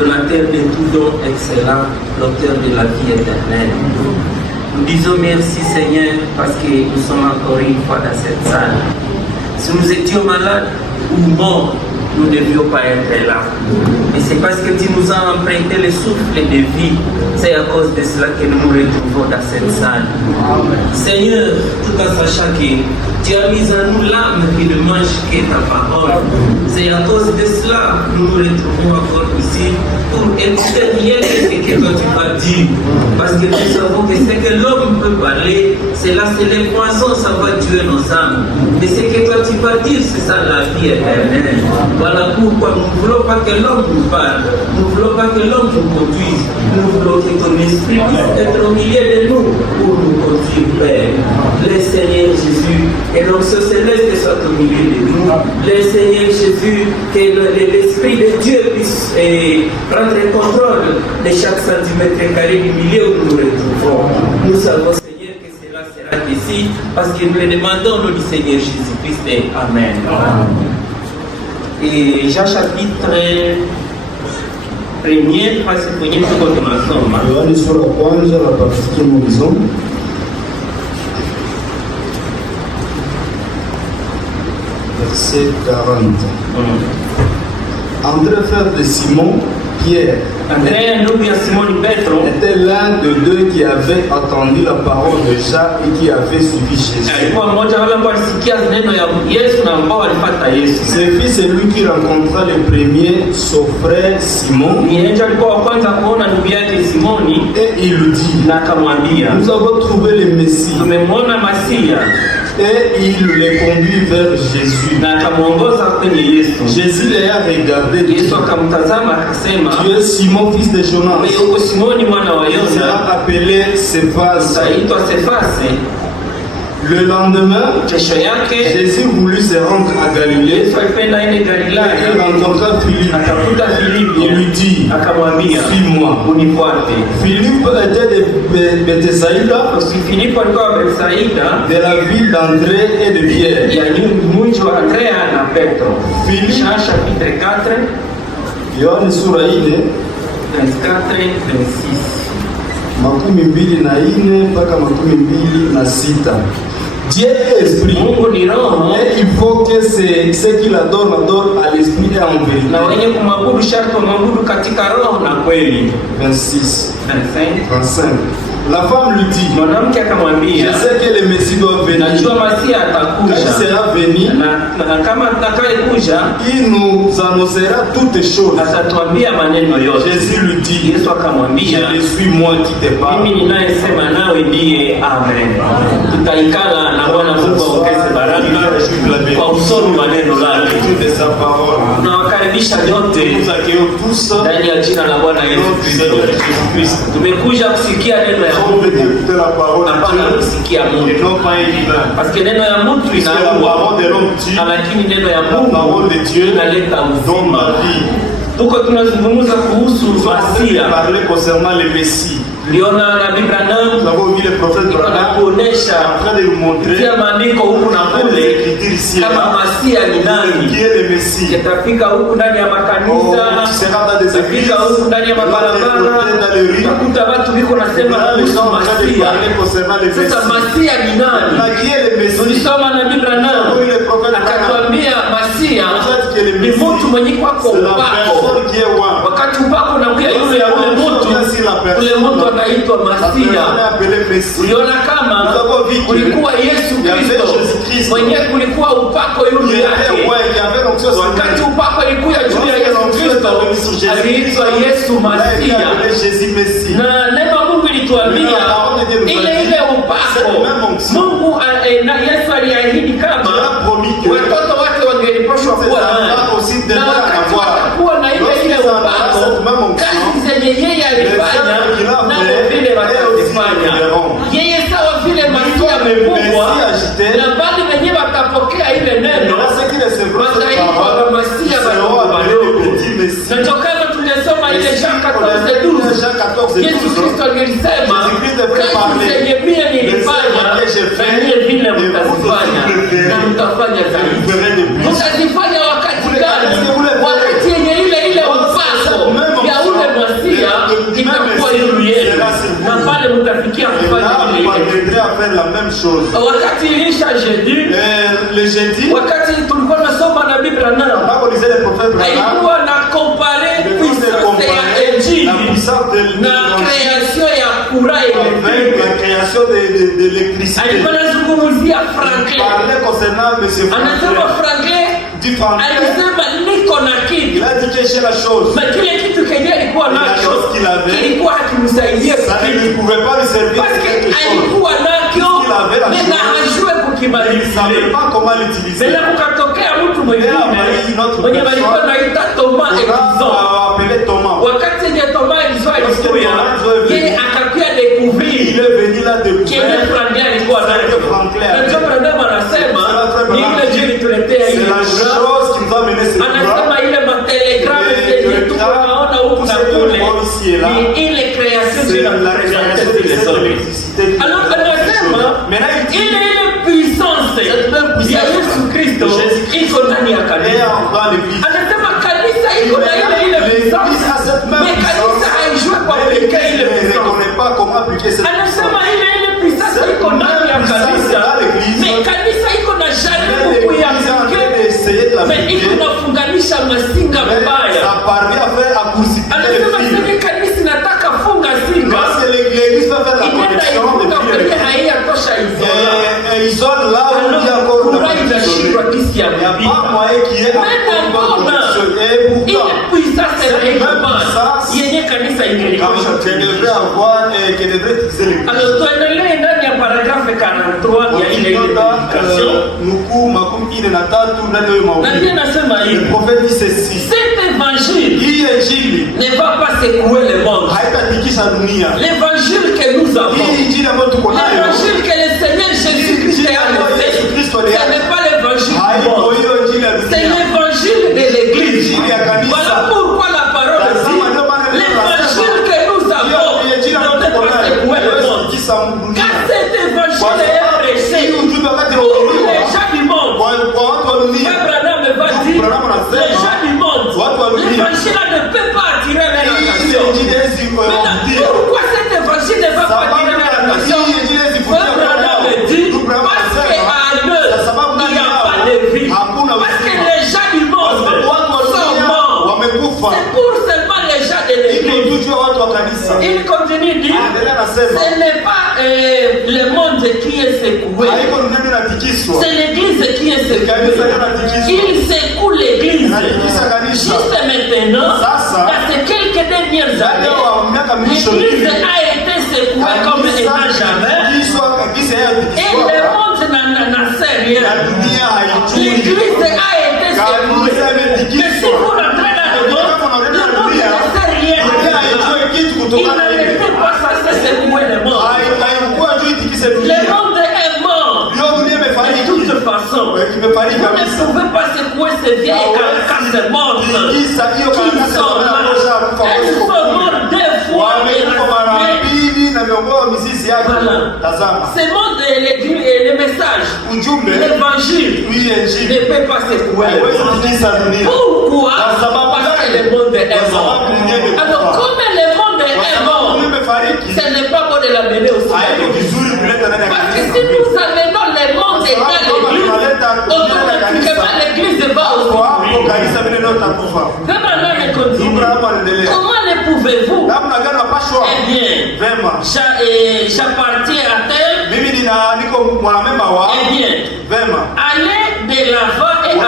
donateur de tout don excellent, l'auteur de la vie éternelle. Nous disons merci Seigneur parce que nous sommes encore une fois dans cette salle. Si nous étions malades ou morts, nous ne devions pas être là. Et c'est parce que tu nous as emprunté le souffle de vie. C'est à cause de cela que nous nous retrouvons dans cette salle. Seigneur, tout en sachant que tu as mis en nous l'âme qui ne mange que ta parole. C'est à cause de cela que nous nous retrouvons encore ici pour écouter rien de ce que toi tu vas dire. Parce que nous savons que ce que l'homme peut parler, c'est les poisons, ça va tuer nos âmes. Mais ce que toi tu vas dire, c'est ça la vie éternelle. Voilà pourquoi nous ne voulons pas que l'homme nous parle, nous ne voulons pas que l'homme nous conduise, nous voulons que ton esprit puisse être au milieu de nous pour nous conduire, Père. Le Seigneur Jésus, et l'onction céleste soit au milieu de nous. Le Seigneur Jésus, que l'Esprit de Dieu puisse prendre le contrôle de chaque centimètre carré du milieu où nous nous retrouvons. Nous savons, Seigneur, que cela sera ici, parce que nous le demandons au nom du Seigneur Jésus-Christ. Amen. Et Jean chapitre 1er, parce que kwenye tuko tunasoma Yohana sura ya kwanza na parafiki mwanzo verset 40. André, frère de Simon, Pierre, était l'un de deux qui avait entendu la parole de Jacques et qui avait suivi Jésus. Ce fut celui qui rencontra le premier son frère Simon et il lui dit, nous avons trouvé le Messie. Et il les conduit vers Jésus. Jésus les a regardés. Tu es Simon, fils de Jonas. Il sera appelé Céphas. Le lendemain, Jésus voulut se rendre à Galilée. Il rencontra Philippe. Il lui dit, suis-moi. Philippe était de Bethsaïda, de la ville d'André et de Pierre. Philippe, chapitre 4, Yohana sura 4, 26. Makumi mbili na ine mpaka makumi mbili na sita. Dieu est esprit. Et il faut que ceux qui l'adorent à l'esprit et en vérité. 26, 35. La femme lui dit, je sais que le Messie doit venir. Quand il sera venu, il nous annoncera toutes les choses. Jésus lui dit, je suis moi qui te parle. Tunawakaribisha nyote ndani ya jina la Bwana Yesu Kristo. Tumekuja kusikia neno ya Mungu, hapana kusikia mtu, parce que neno ya mtu inaua, lakini neno ya Mungu inaleta uzima. Tuko tunazungumza kuhusu Masia. Liona Nabii Branham anakuonesha kutia maandiko huku na kule kama Masia ni nani. Yatafika huku ndani ya makanisa, yatafika huku ndani ya mabarabara, utakuta watu wiko nasema kuhusu Masia. Sasa Masia ni nani? Tulisoma Nabii Branham akatuambia Masia ni mtu mwenye kwako upako. Wakati upako unakuja yule mtu anaitwa Masia. Uliona kama kulikuwa Yesu Kristo mwenye kulikuwa upako yule yake. Wakati upako ilikuwa juu ya Yesu Kristo, aliitwa Yesu Masia. Na neno la Mungu lituambia ile upako Mungu na Yesu aliahidi kama watoto wake wangelipashwa kuwa naye. Na kuwa na ile upako, kazi zenye yeye alifanya na vile watazifanya. Yeye sawa vile Masia amefungwa, na bali wenyewe watapokea ile neno, wataitwa Masia wadogo. Na tokana tunasoma ile Jean 14:12, Yesu Kristo alisema kazi zenye mimi nilifanya, na nyinyi vile mtazifanya, na mtafanya zaidi. Mtazifanya wakati gani? Wakati yenye ile upako ya ule même chose. Wakati ilisha jeudi, Le jeudi, wakati tulikuwa nasoma na Biblia nao, quand on lisait les prophètes Branham, alikuwa na compare puissance ya injili na création ya courant avec la création de l'électricité. alikuwa anazungumzia Il Franklin. parlait concernant M. Anasema Franklin. Franklin Dit Franklin, alisema niko na kitu, il a dit que j'ai la chose. na kile kitu kenye alikuwa La nacho chose qu'il avait, kilikuwa hakimsaidia ça ne pouvait pas lui servir parce de que quelque chose. alikuwa nakyo Il avait la na hajue chose, il ne kukimalizia. savait pas comment l'utiliser. Tena kukatokea mtu mwingine mwenye walikuwa naita Toma Edison. Appelé Thomas. Wakati yenye Toma Edison alikuya, yeye akakuya Il découvrir est venu là de kile Franklin alikuwa nacho. Na John Branham anasema ni ile jini tuletea c'est hii la chose qui nous a mené ce courant. anasema ile matelegramu zenye tuko naona huku na kule ni ile création C'est de la la création de cette électricité. alors anasema Maintenant, il dit, ile puissance ya Yesu Kristo iko ndani ya il est kanisa. dans l'église. Anasema kanisa iko na ile puissance, L'église a cette même mais kanisa haijue puissance. kuaplika ile L'église ne puissance. connaît pas comment appliquer cette Anasema puissance. ile puissance iko ndani ya kanisa, mais kanisa iko na jaribu kuyaplike, mais iko nafunganisha masinga mbaya. Ça parvient à faire à court-circuiter Anasema les fils. sisi kanisa nataka funga singa Parce que l'église peut faire la inaenda connexion ifunga des kwenye fils. haiyatosha izola. Et ils sont là où il y a encore une Courant inashindwa kisi ya Il n'y a kupita. pas moyen qu'il y ait Maintenant, encore une connexion. Et ile pourtant, puissance ya puissance yenye kanisa quand ingelikosha tu devrais avoir et que devrait utiliser l'église. alors tuendelee ndani ya paragrafe 43 ya ile éducation. Nukuu makumi ine na tatu ndani ya hiyo Na mahubiri. ndiye nasema Le hivi, prophète dit ceci. cet évangile Hii injili ne va pas secouer le monde. haitatikisa dunia. L'évangile que nous avons, Hii injili ambayo tuko nayo, l'évangile que le Seigneur Jésus-Christ a laissé, ce n'est pas l'évangile du haiko monde, hiyo injili ya c'est dunia. l'évangile de l'église. Injili ya kanisa. Voilà pourquoi la parole dit, l'évangile que nous avons Hiyo injili ne ambayo peut tuko pas nayo secouer le monde. haiwezi tikisa dunia. Quand cet évangile Kwa est sababu prêché hii ujumbe wakati pour les unahubiriwa gens du monde, kwa watu wa dunia, Abraham va dire, Abraham anasema, les gens du monde, watu wa dunia, l'évangile ne peut pas attirer leur hii attention. injili haiwezi Maintenant, kuwavutia. pourquoi cet évangile ne va pas attirer leur attention? Hii injili haiwezi kuvutia kwa Abraham wao. dit, Abraham parce anasema, qu'en eux, kwa sababu il n'y ndani a yao pas de vie. hakuna Parce que uzima. les gens du Kwa monde sababu watu wa sont dunia morts. wamekufa. C'est pour seulement les gens de Iko l'église. tu juu ya watu wa kanisa. Il continue de dire, Endelea nasema, ce n'est pas le monde qui est secoué. haiko dunia inatikiswa. C'est l'église qui est secouée. Il secoue l'église. Inatikisa kanisa. Juste maintenant, Sasa, dans ces quelques dernières Ndani années, ya miaka mwisho l'église hii, a été secouée comme elle n'a jamais. Kanisa kabisa Et le yatikiswa. monde n'en sait Na rien. dunia haijui. L'église a été secouée. Kanisa Mais si vous rentrez dans le monde, le monde ne sait rien. Dunia haijui kitu Il kutokana na ile. n'arrêtait pas censé secouer le monde. Haikuwa juu itikise Le dunia. monde est mort. Hiyo dunia De imefariki. toute façon, Imefariki vous ne kabisa. pouvez pas secouer ces vieilles carcasses mortes. Tikisa hiyo Qui karatasi sont là. wanatosha kufa Elles sont kwa mortes deux fois. wamekufa mara mbili na miongoo mizizi yake. Voilà. Tazama. Ce monde est le message. Ujumbe L'évangile hii ne injili peut pas secouer le haiwezi monde. kutikisa dunia. Pourquoi? Kwa sababu Parce que gani? le monde est Kwa mort. sababu dunia imekufa. Alors, comme le monde Kwa est sababu mort, dunia imefariki. ce n'est pas bon de l'amener aussi. Haiko vizuri kuleta ndani ya Parce que kanisa. si nous amenons le monde dans l'église, automatiquement l'église va Hapo aussi. kanisa vile leo takufa. Vraiment, je continue. Abraham anaendelea. Comment le pouvez-vous? Namna gani unapashwa? Eh bien, Vema. j'appartiens à tel. Mimi niko mwanamemba wa Eh bien, vema. allez de l'avant et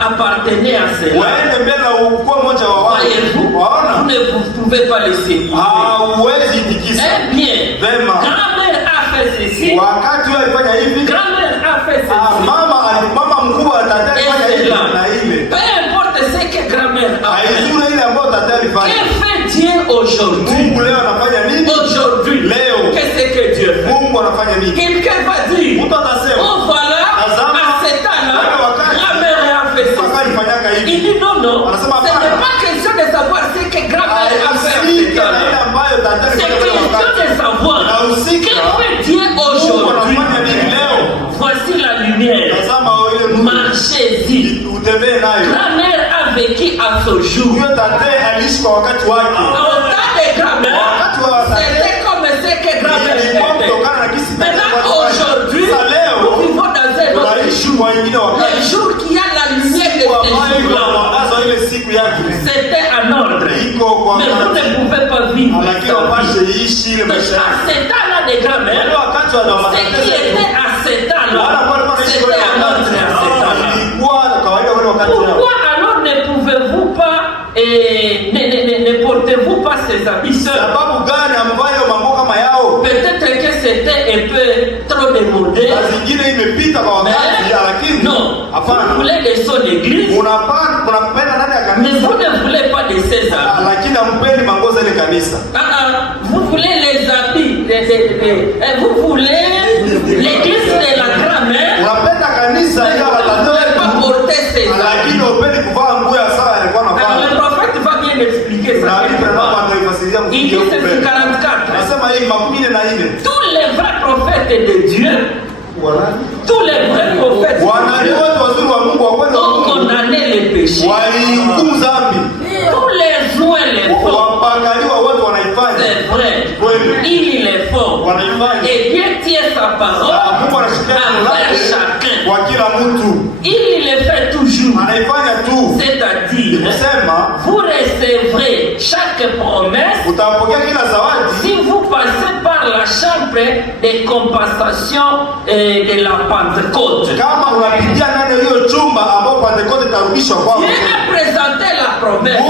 appartenez à cela. Waende mbele na ukuwe mmoja wa wao. Voyez-vous, vous Waona? ne pouvez pas le secouer. Hauwezi tikisa. Eh bien, Vema. grand-mère a fait ceci. Wakati wewe alifanya hivi, Grand-mère a fait ceci. mama mkubwa wa tata alifanya hivi na ile. Peu importe ce que grand-mère a fait. Haizuri ile ambayo tata alifanya. Que fait Dieu aujourd'hui? Mungu leo anafanya nini? Aujourd'hui, Leo. qu'est-ce que Dieu fait? Mungu anafanya nini? Quelqu'un va dire, Mtu atasema, oh voilà, Tazama, à cet âge-là, wale wakati, grand-mère a fait Papa ceci. alifanyaka Il hivi. dit non, non, Anasema ce n'est hapana. pas question de savoir ce que grand-mère a fait à Haihusiki cet na ile âge-là. ambayo tata C'est alifanya question wakati. de savoir Inahusika. que fait Dieu Mungu aujourd'hui. anafanya nini leo? Voici la lumière. Tazama ile nuru. Marchez-y. Utembee nayo. Grand-mère a vécu à ce jour. Huyo tate aliishi kwa wakati wake. Au temps de grand-mère, Wakati wa tate, c'était comme ce ce que grand-mère était. Maintenant, aujourd'hui, nous vivons dans un autre. Les jours qu'il y a la lumière de ces jours-là, c'était un ordre. Mais vous ne pouvez pas vivre. À cet âge-là des grands-mères, ce qui était à cet âge-là, c'était un ordre à cet âge-là. Pourquoi alors ne pouvez-vous pas ne portez-vous pas ces habits seuls? Peut-être que c'était un peu trop démodé. Non, vous voulez des sons d'église, mais vous ne voulez pas de ces habits. Vous voulez les habits, vous voulez l'église de la grand-mère, vous ne pouvez pas porter ces habits. Alors le prophète va bien expliquer ça. Il dit c'est 44. Tous les vrais prophètes de Dieu, tous les vrais prophètes ont condamné les péchés. Tous les joints les font. C'est vrai. Il les font. Et Dieu tient sa parole envers chacun. Il le fait toujours. C'est-à-dire, vous recevrez chaque promesse si vous passez par la chambre de compensation de la Pentecôte. Dieu a présenté la promesse.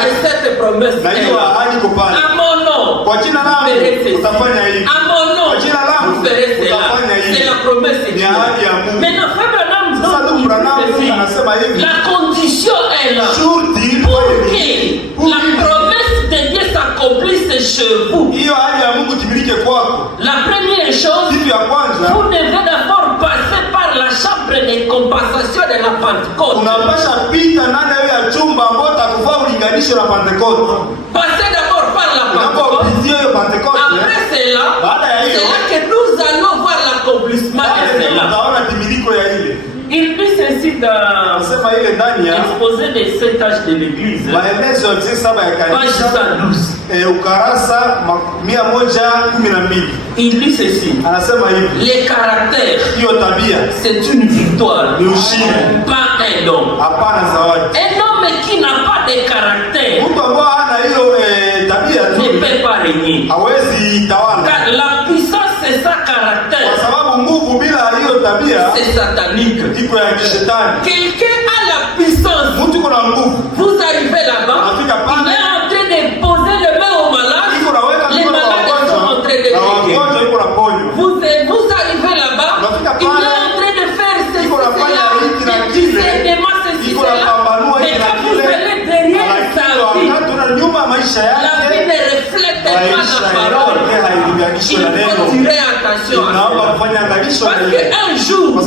Et cette promesse est à mon nom, vous ferez ceci. À mon nom, vous ferez cela. C'est la promesse de Dieu. Maintenant, la condition est là pour que la promesse de Dieu s'accomplisse chez vous. La première chose, vous devez d'abord passer par la chambre de compensation de la Pentecôte. Passez d'abord par la Pentecôte. Après cela, c'est là que nous allons voir l'accomplissement de cela. Il puisse ainsi exposer les 7 âges de l'Église. Page 112. Il dit ceci. Les caractères, c'est une victoire, pas un homme. Un homme qui n'a pas de caractère ne peut pas régner. Car la puissance c'est sa caractère. C'est satanique. Quelqu'un a la puissance. Vous arrivez là-bas, il est en train de poser les mains aux malades. Les malades sont en train de guérir. Vous arrivez là-bas, il est en train de faire ceci, cela, de discernement, ceci, cela. Mais quand vous allez derrière sa vie, la vie ne reflète pas la parole. Il faut tirer attention à ça. Parce qu'un jour, on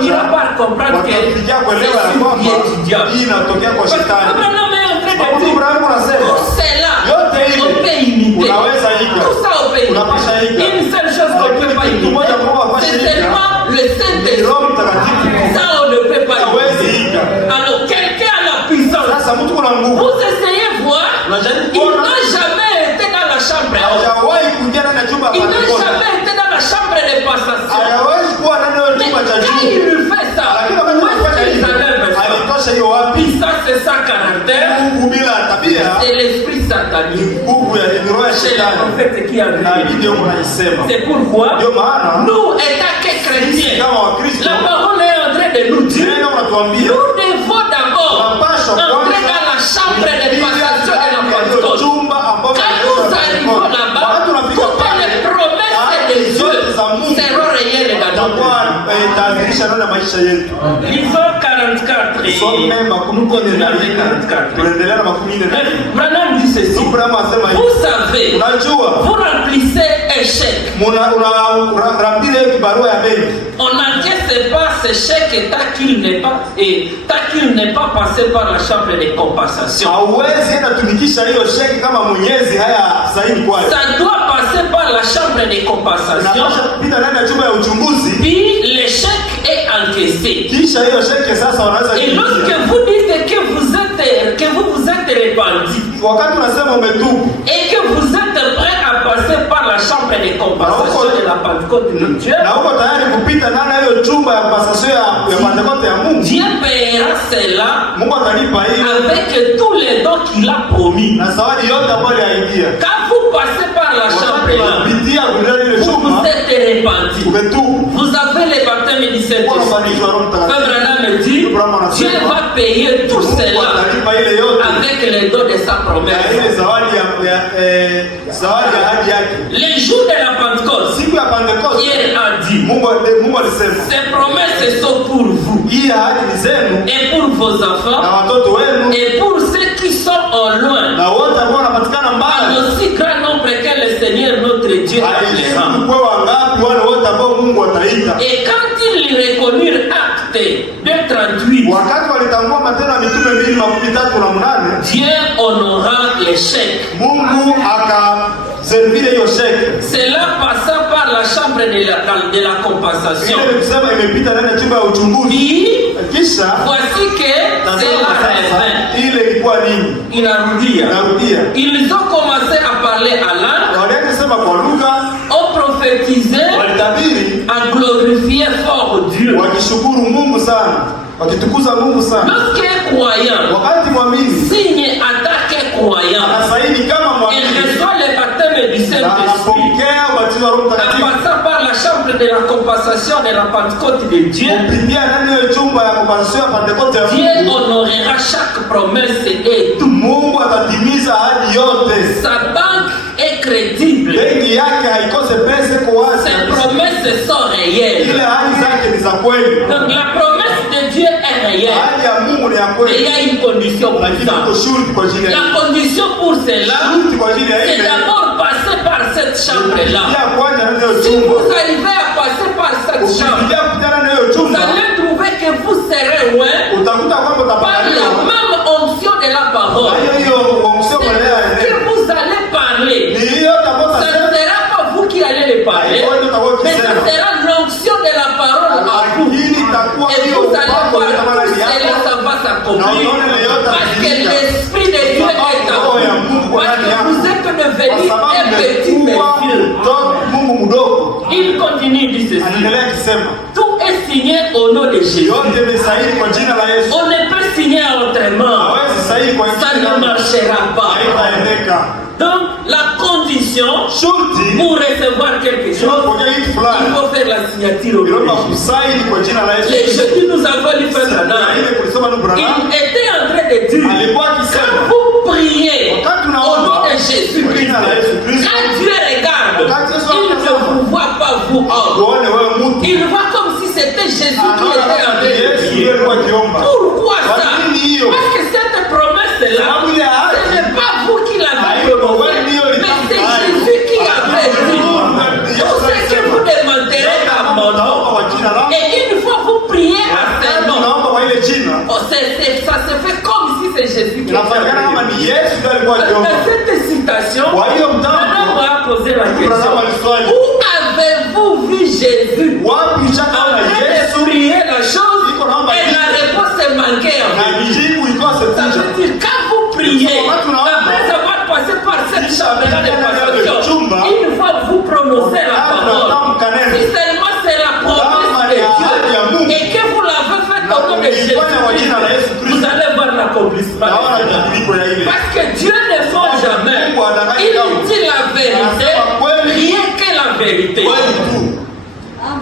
finira par comprendre que c'est du diable. Parce que Abraham est en train de dire, tout cela, on peut imiter. Tout ça, on peut imiter. Une seule chose qu'on ne peut pas imiter, c'est seulement le Saint-Esprit. Ça, on ne peut pas imiter. Alors, quelqu'un a la puissance. Vous essayez voir, il n'a jamais été dans la chambre. Il n'a jamais été dans la chambre de passation. Mais quand il lui fait ça, où est-ce qu'il s'enlève ça? Puissance, c'est sa caractère. C'est l'esprit satanique. C'est la prophète qui a dit. C'est pourquoi nous, étant que chrétiens, la parole est en train de nous dire, nous devons d'abord entrer dans la chambre de passation de la Pentecôte. Quand nous arrivons là-bas, toutes les promesses de Dieu seront réelles dans notre vie. Lisons 44 et nous continuons avec 44. Branham dit ceci. Vous savez, vous remplissez un chèque. On n'encaisse pas ce chèque tant qu'il n'est pas passé par la chambre de compensation. Ça doit passer par la chambre de compensation. Puis le chèque est encaissé. Et lorsque vous dites que vous vous êtes répandu et que vous êtes prêt à passer par la chambre de compensation de la Pentecôte de Dieu, na uko tayari kupita ndani ya hiyo chumba ya compensation ya Pentecoste ya Mungu, Dieu paiera cela Mungu atalipa hiyo avec tous les dons qu'il a promis. na zawadi yote ambayo aliahidia. Quand vous passez par la chambre là, Kupitia kule ile vous chumba vous êtes repenti. umetubu, Vous avez les baptêmes du Saint-Esprit. unabatizwa Roho Mtakatifu. Frère Branham me dit, Dieu va payer tout Mungu cela atalipa ile yote avec les dons de sa na promesse. ile zawadi ya zawadi ya ahadi yake. Les jours de la Pentecôte, Siku ya Pentecoste Pierre a dit, Mungu alisema ces promesses sont pour vous hii ahadi ni zenu et pour vos na enfants watoto wenu et pour ceux qui sont au loin, na wote ambao wanapatikana en mbali. aussi grand nombre que le Seigneur notre Dieu appellera. Haishuru kwa wangapi wale wote ambao Mungu ataita. Et quand ils reconnurent Acte 2:38, Wakati walitambua Matendo ya Mitume 2:38, Dieu honora les chèques. Mungu akaservire hiyo sheke. Cela passa par la chambre de la compensation. Ile kusema imepita ndani ya chumba ya uchunguzi. Puis, Kisha voici que tazama cela sasa revint. ile ilikuwa nini? Inarudia. Narudia. Ils ont commencé à parler à langue, Walianza kusema kwa lugha, ont prophétisé, walitabiri, à glorifier fort Dieu. wakishukuru Mungu sana, wakitukuza Mungu sana. Lorsqu'un croyant Wakati mwamini signe en tant que croyant anasaini kama et mwamini reçoit le baptême du na Saint-Esprit, anapokea ubatizo wa Roho en Mtakatifu passant par la chambre de la compensation de la Pentecôte de Dieu, kupitia ndani ya chumba ya compensation ya Pentecoste ya Dieu Mungu, honorera chaque promesse et tout. Mungu atatimiza ahadi yote. Sa banque est crédible. Benki yake haikose pesa kwa wazi. Ses promesses sont Ile réelles. ahadi zake ni za kweli. Donc la promesse de Dieu est réelle. Ahadi ya Mungu ni ya Mais il kweli. y a une condition pour Lakini ça. uko shurti kwa ajili ya La condition pour cela, shurti kwa ajili ya c'est ile. d'abord passer par cette chambre-là. Ya kwanza ndani ya Si chumba. vous arrivez à passer par cette chambre, Ukiingia kupita ndani ya vous chumba, allez trouver que vous serez loin utakuta kwamba par utapakaliwa. la même onction de la Na parole. hiyo uamsho kwa leo. Que vous allez parler, Ni hiyo utakosa ce ne sera pas vous qui allez les parler, mais ce sera l'onction de la parole à vous. lakini itakuwa Et hiyo vous allez upako voir kama tout ni cela, yako. ça va s'accomplir. Na unaona yote Parce que yatimilika. l'Esprit de Dieu est en Roho ya vous. Mungu Parce ndani que yako. vous êtes Kwa devenu sababu un petit umekuwa monsieur. mtoto Mungu mdogo. Il continue, dit ceci. Anaendelea kusema Tout est signé au nom de Jésus. yote imesaini kwa jina la Yesu. On ne peut signer autrement. Hawezi saini kwa Ça jina ne la marchera pas. haitaendeka. Donc, la condition Shurti pour recevoir quelque chose, kwa kitu il fulani faut faire la signature au nom inaomba de Jésus. kusaini kwa jina la Yesu. Les jeudis, nous avons lu Frère Na Branham. ile kulisoma tu Branham Il était en train de dire, alikuwa quand akisema vous priez wakati au nom unaomba de Jésus-Christ, kwa jina la Yesu Kristo, quand Dieu regarde, il ne vous voit pas vous homme. uone wewe mtu Il voit comme si c'était Jésus qui était en anaona train de Yesu prier. ndiye alikuwa akiomba. Pourquoi Kwa ça? nini hiyo? Parce que cette promesse-là, Sababu ile ce ahadi n'est pas vous qui l'avez haiko prononcée, wewe ndiyo mais c'est ulitamka. Jésus qui avait dit. Tout ce que vous demanderez à mon nom, Unaomba kwa jina langu. et une fois vous priez à ce Wakati nom, unaomba kwa ile jina ça se fait comme si c'est Jésus qui inafanyikana kama avait ni dit. Yesu ndiye alikuwa akiomba. Dans cette citation, Kwa hiyo Branham mtambo a posé la question. Branham aliswali, Où avez-vous vu Jésus wapi en ushakaona train de Yesu prier la chose iko naomba et la réponse est manquée en na fait. jibu ikose Ça kuja. veut dire quand vous priez, Wakati unaomba, après avoir passé par cette chambre de Ukisha passation, chumba, une fois vous prononcez la Wakati parole, unatamka neno, si seulement c'est la promesse kama de ni ahadi ya Dieu Mungu, et que vous l'avez fait na au nom de Jésus, kuifanya kwa jina la Yesu Kristo, vous allez voir l'accomplissement. naona mabadiliko ya ile. Parce que Dieu ne ment jamais. Mungu adanganya Il kamwe. dit la vérité, Anasema kweli. rien que la vérité. Kweli tu.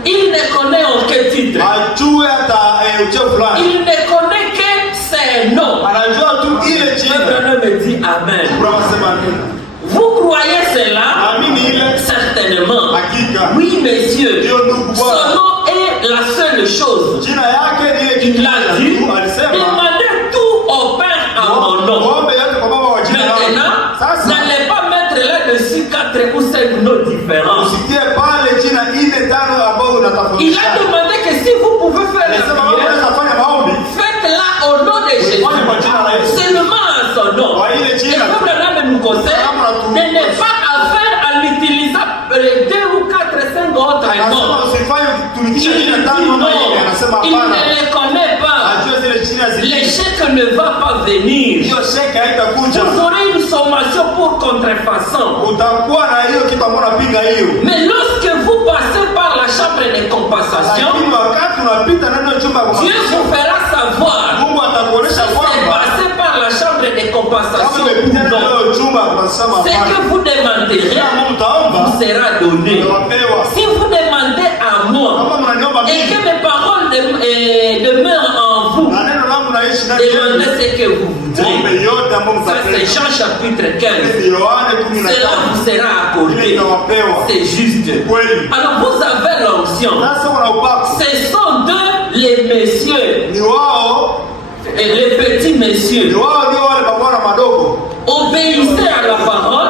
Il ne connaît aucun titre. Ajue hata ucheo fulani. Il ne connaît que ses noms. Anajua tu ile jina. Maintenant me dit Amen. Bravo sema nini? Vous croyez cela? Amini ile. Certainement. Hakika. Oui, messieurs. Ndio ndugu Son bwana. nom est la seule chose. Jina yake ni ile kitu. Il a dit, Alisema demandez tout au Père en mon nom. muombe yote kwa baba wa jina langu. Maintenant, Sasa n'allez pas mettre là-dessus 4 ou 5 noms différents. usikie pale jina ile tano ambazo Il unatofautisha. a demandé que si vous pouvez faire la Alisema wewe prière, unaweza fanya maombi faites-la au nom de Jésus. Fanya kwa jina la Yesu. Seulement en son nom. Kwa ile Et jina. comme le nom nous conseille de ne pas faire en utilisant 2 ou 4, 5 autres Anasema noms. usifanye Il kutumikisha dit jina tano na ile. non, Anasema il hapana. ne les connaît pas. Ajue zile jina zingine. L'échec ne va pas venir. Hiyo sheke haitakuja. Vous aurez une somme sommation pour contrefaçon. utakuwa na hiyo kitu ambacho unapinga hiyo. Mais lorsque vous passez par la chambre de compensation, Lakini wakati unapita ndani ya chumba Dieu vous fera savoir Mungu atakuonesha si c'est kwamba passé par la chambre de compensation kama umepita ou ndani non. ya chumba kwa sababu Ce que vous demanderez kama mtaomba vous sera donné. utapewa. Si vous demandez à moi Kama mnaniomba et que mimi mes paroles demeurent en vous, na neno langu naishi ndani demandez yenu, ce que vous voudrez. ombe yote ambayo Ça c'est mtapenda. Jean chapitre 15. Ni Yohane 15. Cela vous sera Ile accordé. itawapewa. C'est juste. Kweli. Alors vous avez l'onction. Sasa kuna upako. Ce sont deux les messieurs Ni wao, et les petits ni messieurs. wao ndio wale mabwana madogo. Obéissez à la parole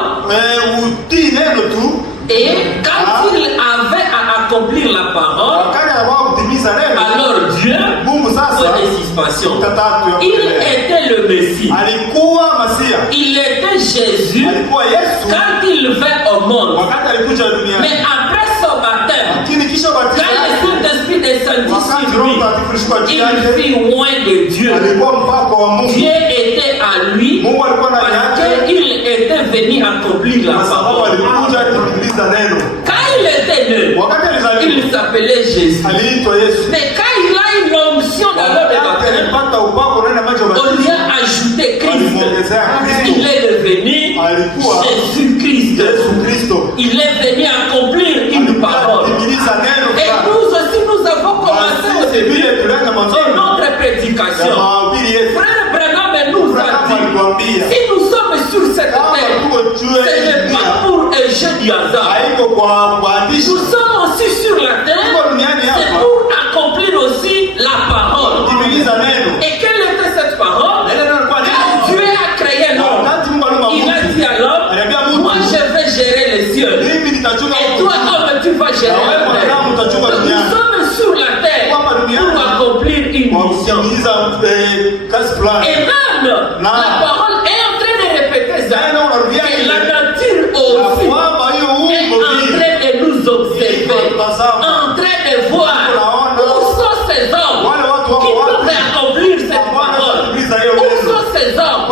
Utii neno tu. et quand ils avaient à accomplir la parole, Wakati ambao kutimiza neno. alors Dieu Mungu sasa fait des suspensions. tatatu ya Il kuendelea. était le Messie. Alikuwa Masia. Il était Jésus Alikuwa Yesu quand il vint au monde. wakati alikuja duniani. Mais après son baptême, Lakini kisha batizo quand le Saint-Esprit descendit wakati sur Roho lui, Mtakatifu alishuka juu il yake, fut loin de Dieu. alikuwa mpako wa Mungu. Dieu était à lui Mungu alikuwa ndani parce yake qu'il était venu accomplir la kwa sababu parole. alikuja kutimiza neno. Quand il était né, Wakati alizaliwa il s'appelait Jésus. aliitwa Yesu. Mais quand il a eu l'onction dans l'eau de Wakati baptême, alipata upako ndani ya maji ya on lui batizo, a ajouté Christ. alimwongezea Kristo. Il est devenu Alikuwa Jésus-Christ. Yesu Kristo. Il est venu accomplir une parole. Alimtimiza neno Et fulani. nous aussi, nous avons commencé au Sisi début vile tulianza de mwanzoni notre ya prédication. mahubiri yetu. Frère Branham nous a Abrahamu dit, alituambia si nous sommes sur cette kama terre, tuko juu ya ce hii n'est dunia, pas pour un jeu du hasard. haiko kwa kuandisha. Nous sommes aussi sur la terre, Tuko duniani c'est hapa pour accomplir aussi la parole. kutimiliza neno. Et quelle était cette parole? Na ile neno ilikuwa ni Quand Dieu a créé l'homme, wakati Mungu aliumba il a mtu, dit à l'homme, aliambia mtu, moi je vais gérer les cieux. mimi nitachunga Et huko toi, juu. homme, tu vas gérer Na wewe la terre. mwanadamu utachunga Donc, nous duniani. sommes sur la terre Hapa duniani pour accomplir une kwa mission. kutimiza kazi fulani. Et même, Na la parole est en train de répéter ça. neno unarudia Et ile la nature na aussi kwamba hiyo est umbo en hii train de nous observer, en train de voir où sont ces hommes qui peuvent accomplir cette parole. Où sont ces hommes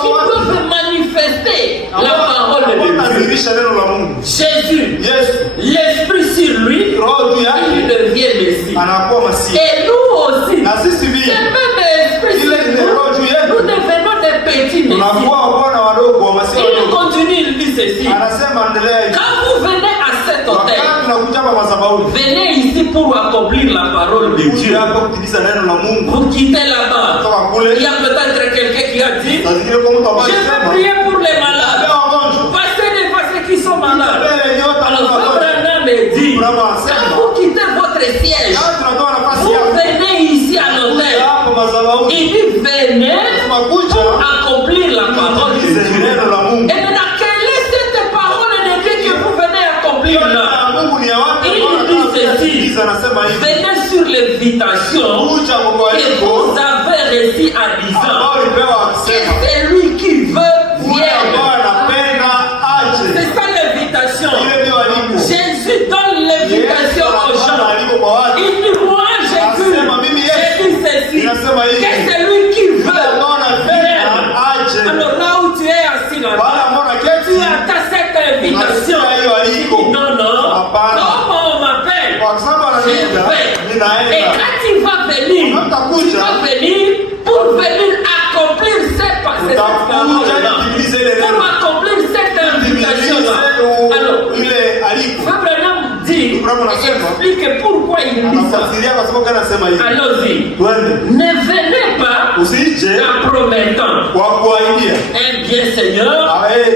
qui peuvent manifester la parole de Dieu. wanadhihirisha neno la Mungu. Jésus, Yesu l'Esprit sur lui, Roho juu il yake devient Messie. anakuwa Masia. Et nous aussi, Na sisi c'est vile même l'Esprit sur ile ile nous, roho juu nous yetu devenons des petits Messies. tunakuwa wana wadogo wa Masia Il wadogo. continue, il dit ceci. Anasema endelea hivi. Quand vous venez à cet hôtel, Wakati tunakuja hapa madhabahu, venez ici pour accomplir la parole de kuja Dieu. hapa kutimiza neno la Mungu. Vous quittez là-bas. Kutoka Il kule y a peut-être quelqu'un qui a dit, na zingine kwa mtu ambaye je vais anasema prier pour les malades. leo wagonjwa Passez devant ceux qui sont malades. mbele yote Alors, wagonjwa. Abraham dit, quand vous quittez votre siège, Kama tunatoa nafasi vous yako venez ici à l'hôtel. hapo madhabahu, Il dit, venez tunakuja pour accomplir la parole de kutimiza Dieu. neno la Mungu. Et maintenant, quelle est cette parole de Dieu que vous venez accomplir Neno là? la Mungu ni ya watu Il ambao dit wanataka ceci. kutimiza, anasema hivi. Venez sur l'invitation Kuja kwa que hivyo vous avez reçue à 10 ans. ambao ulipewa Que akisema celui qui veut ule ambao vienne. anapenda aje. C'est ça l'invitation. Ile ndio aliko. Jésus donne l'invitation aux gens. aliko kwa watu. Il dit, moi j'ai vu, Anasema mimi j'ai Yesu dit ceci. ninasema hivi. Que celui qui Ule veut ambao anapenda vienne. aje. Alors là où tu es assis là, Wale ambao tu naketi attends cette invitation. unasikia hiyo aliko. Non, non. Hapana. Comment on m'appelle? Kwa sababu ananiita Et ninaenda. quand il va venir, il va venir pour venir accomplir cette Utakuja parole-là. kutimiza ile Pour neno. accomplir cette invitation-là. Alors, ile aliko. Abraham dit, Abraham anasema, explique pourquoi il dit ça. Anafasiria kwa sababu gani anasema hivi. Allons-y. Twende. Ne venez pas Usije en promettant, kwa kuahidia. eh bien Seigneur,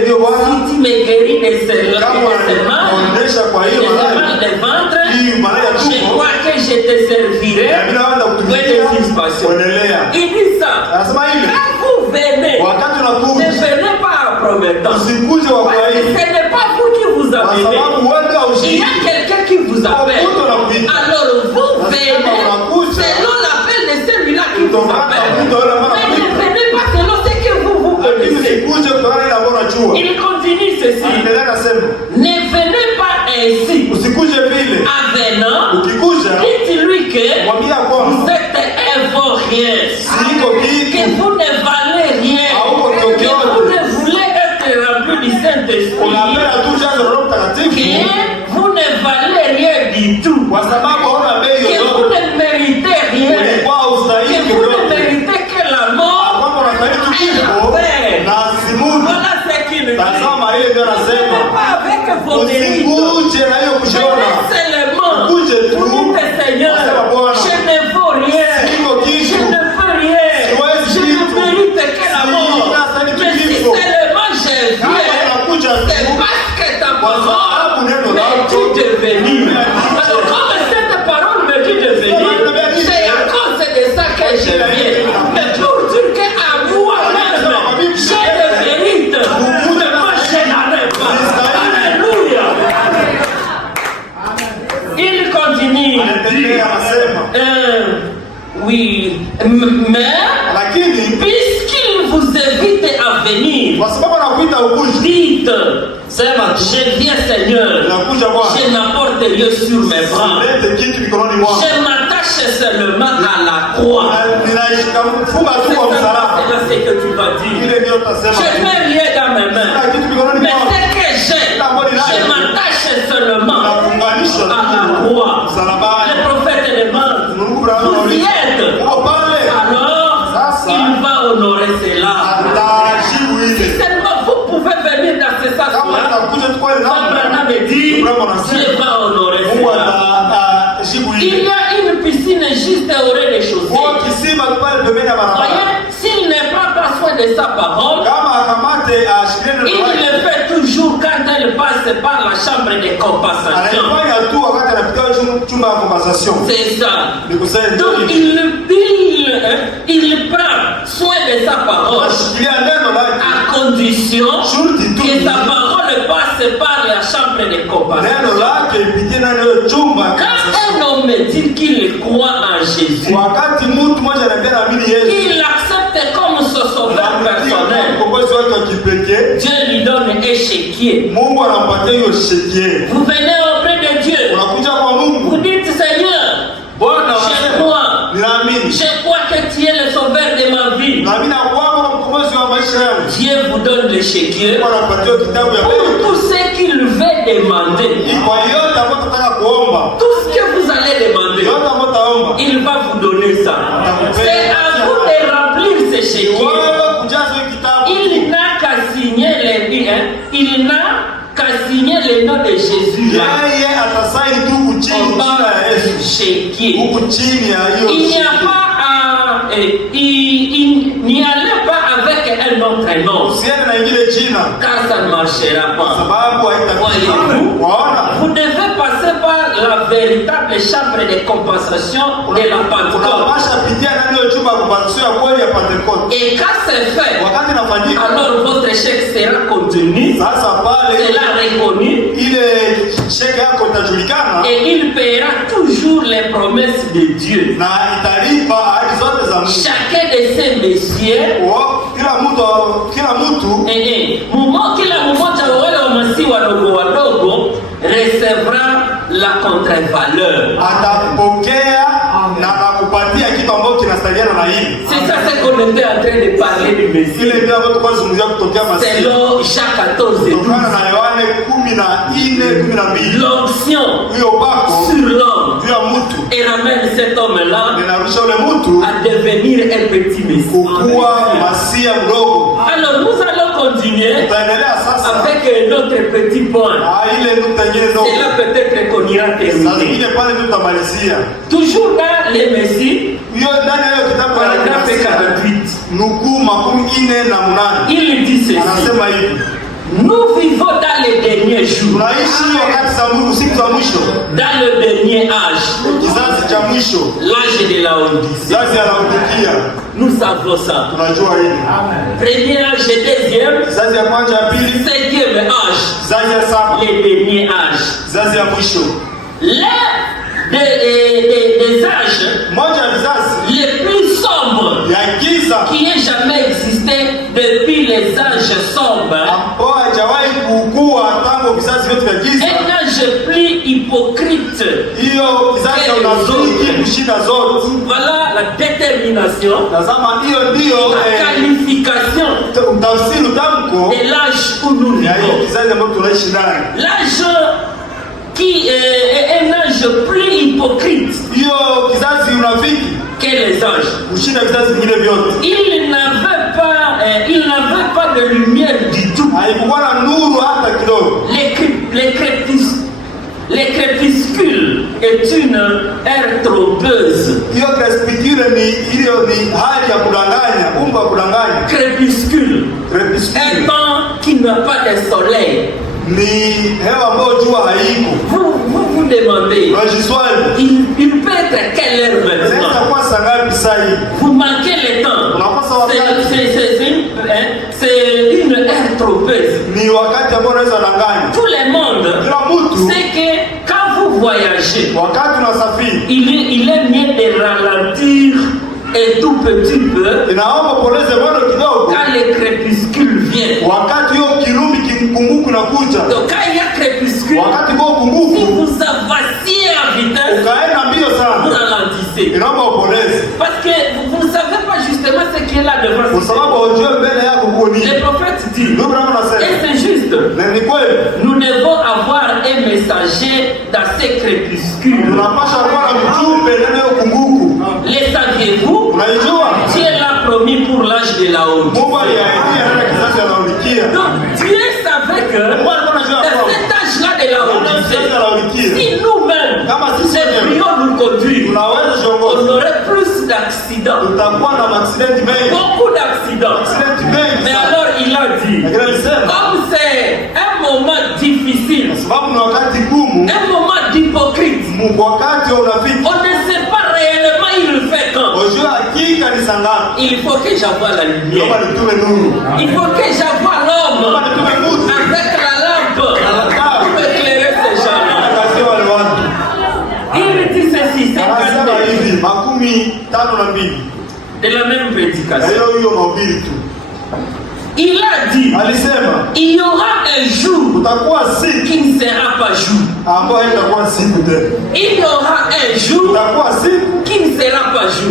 Ndio Bwana, si tu me guéris de ce kama mal, unaendesha kwa hiyo de ce malaya. mal de ventre, Hii malaya je tuko. crois que je te servirai. Na bila wanda Ouais, des kutumikia. passions. Endelea. Il dit ça. Anasema hivi. Quand vous venez, Wakati ne unakuja venez pas en promettant. usikuje wa Parce que kuahidi. ce n'est pas vous qui vous Kwa amenez. sababu wewe Il y a haushiriki. quelqu'un qui vous appelle. Mtu anakuita. Alors vous venez unakuja. selon l'appel de celui-là qui vous Kutokana na appelle. mtu yule ambaye Mais ne anakuita. venez pas selon ce que vous Lakini connaissez. usikuje kutokana na ile ambayo unajua. Il continue ceci. Endelea nasema. Ne venez pas ainsi. Usikuje vile. Avenant, Ukikuja dites-lui que mwambia vous kwamba êtes invaurien. siko Que kitu. vous ne valez rien. Hauko Que chochote. vous ne voulez être ndio anasema pas avec vos mérites. usikuje na hiyo kujiona. Seulement, Ukuje tu. vous dites Seigneur, Asema Bwana, je ne vaux rien. siko Je kitu. ne peux rien. Siwezi Je ne kitu. mérite que la mort. Sitastahili Mais si kifo. seulement je Kama viens, unakuja c'est tu parce que ta kwa sababu parole neno me lako dit de venir. Alors comme cette parole me dit de venir, c'est à cause de ça que je viens. Mais pour dire qu'à moi-même, j'ai le mérite, mais moi je n'en ai pas. Alléluia. Il continue. anaendelea anasema, Oui, mais lakini puisqu'il vous invite à venir, kwa sababu anakuita ukuje, dites, je viens Seigneur, unakuja Bwana, je n'apporte rien sur mes bras, lete kitu mikononi mwangu, je m'attache seulement à la croix. ninafunga tu kwa msalaba. C'est ce que tu vas dire. Ile ndio utasema, Je n'ai rien dans mes mains, sina kitu mikononi mais mwangu, ce que j'ai, je m'attache seulement nafunganisha à la croix. msalabani. Le prophète demande, Mungu Abrahamu vous y anauliza, êtes? uko pale? Alors, Sasa, il va honorer cela. atajibu ile. Seulement vous pouvez venir dans ce Kama sens-là. atakuja tu kwa ile namna, Abraham dit, Dieu va honorer Mungu cela. atajibu Il ile. y a une piscine juste au rez-de-chaussée. Kwa kisima pale pembeni ya barabara. Voyez, s'il ne prend pas soin de sa parole, Kama akamate ashikilie neno il lake, le fait toujours quand elle passe par la chambre de compensation. anaifanya tu wakati anapitia chumba ya compensation. C'est ça. Ni kusema Donc il prend soin de sa parole anashikilia neno lake, à condition shurti tu que sa parole passe par la chambre de neno compensation. lake ipitie ndani ya chumba ya Quand compensation. un homme dit qu'il croit en Jésus, Wakati mtu mmoja anambia naamini Yesu, qu'il l'accepte comme son sauveur personnel, mkombozi wake wa kipekee, Dieu lui donne un chéquier. Mungu anampatia hiyo shekie. Vous venez auprès de Dieu, Unakuja kwa vous Mungu, dites Seigneur, Bwana, je unasema crois, ninaamini, je crois que tu es le sauveur de ma vie. naamini ya kwako na mkombozi wa maisha yangu. Dieu vous donne le chéquier Mungu anapatia kitabu ya pour Biblia. tout ce qu'il veut demander. Kwa yote ambayo tunataka kuomba, Tout ce que vous allez demander, yote ambayo taomba, il va vous donner ça. C'est à vous de remplir ce chéquier. wewe kujaza hiyo kitabu. Il n'a qu'à signer il n'a qu'à signer le nom de Jésus là. Yeye atasaini tu huku chini On jina parle ya Yesu, de chéquier. huku chini ya hiyo Il n'y a shekie. pas à, il n'y allait pas avec un autre nom, Usiende na ingine jina, car ça ne marchera pas. sababu haitakuwa. Voyez-vous, Waona, vous devez passer par la véritable chambre de compensation de la Pentecôte. unapasha pitia ndani ya chumba ya compensation ya kweli ya Pentecoste. Et quand c'est fait, Wakati inafanyika, alors votre chèque sera contenu, sasa pale sera reconnu, ile sheke yako itajulikana et il paiera toujours les promesses de Dieu. na italipa ahadi zote za Mungu. Chacun de ces messieurs, Kila mtu kila mmoja wa wale wamasi wadogo wadogo recevra la contre-valeur. atapokea na kupatia kitu ambacho kinastahiliana na hili. C'est ça ce qu'on était en train de parler du Messie. Ile ndio ambayo tulikuwa tunazungumzia kutokea Masihi. Selon Jacques 14 et 12. Kutokana na Yohane 14:12. L'onction Huyo bako sur l'homme juu ya mtu et ramène cet homme-là linarusha ule mtu à devenir un petit Messie. kukuwa Masia mdogo. Alors nous allons continuer Tutaendelea sasa avec notre petit point. ile nukta nyingine ndogo. C'est là peut-être qu'on ira Sasa terminer. nyingine pale ndio tutamalizia. Toujours dans les Messies, Hiyo ndani ya hiyo kitabu ya paragraphe Masia 48, nukuu 48. il dit ceci. Anasema hivi: Nous vivons dans les derniers jours, tunaishi wakati za Mungu, siku za mwisho, dans le dernier âge, kizazi cha mwisho, l'âge de la Odyssée. kizazi anaotukia. Nous savons ça. Tunajua hili. Premier âge, deuxième, Kizazi ya kwanza, ya pili, cinquième âge, kizazi ya saba, les derniers âges. kizazi ya mwisho. L'un des âges Moja ya vizazi les plus sombres ya giza qui ait jamais existé depuis les âges sombres. ambao hajawahi kukua tangu vizazi vyote vya giza. Un âge plus hypocrite. Hiyo kizazi ya unafiki kushinda zote. Voilà la détermination, Tazama, hiyo ndio la qualification utafsiri utamko de l'âge où nous ya hiyo vivons. kizazi ambayo tunaishi ndani. L'âge qui est un âge plus hypocrite Hiyo kizazi unafiki que les âges. kushinda vizazi vingine vyote. Il n'avait pas de lumière du tout. Haikuwa na nuru hata les crépuscules est une ère trompeuse. Hiyo crépuscule ni hali ya kudanganya, umbo ya kudanganya. Crépuscule. Un temps qui n'a pas de soleil. Ni hewa ambayo jua haiko. Vous demandez. Il peut être quelle heure maintenant? Vous manquez le temps. C'est une ère trompeuse. Tout le monde sait que quand vous voyagez, il est mieux de ralentir et tout petit peu quand les crépuscules viennent. Donc quand il y a crépuscule, si vous avanciez en vitesse, vous ralentissez. Parce que vous ne savez pas justement ce qui est là devant. Le prophète dit, et c'est juste, nous devons avoir un messager dans ces crépuscules. Les saviez-vous? Dieu l'a promis pour l'âge de la honte. Donc Dieu savait que dans cet âge-là de la honte, si nous-mêmes devrions nous conduire, on aurait plus d'accidents. Beaucoup d'accidents. Mais alors il a dit, comme c'est un moment difficile, un moment d'hypocrite, on ne sait pas réellement il fait quand. Il faut que j'envoie la lumière. Il faut que j'envoie l'homme avec la lampe pour éclairer ces gens-là. Il dit ceci, de la même prédication. Il a dit, il y aura un jour qui ne sera pas jour. Il y aura un jour qui ne sera pas jour.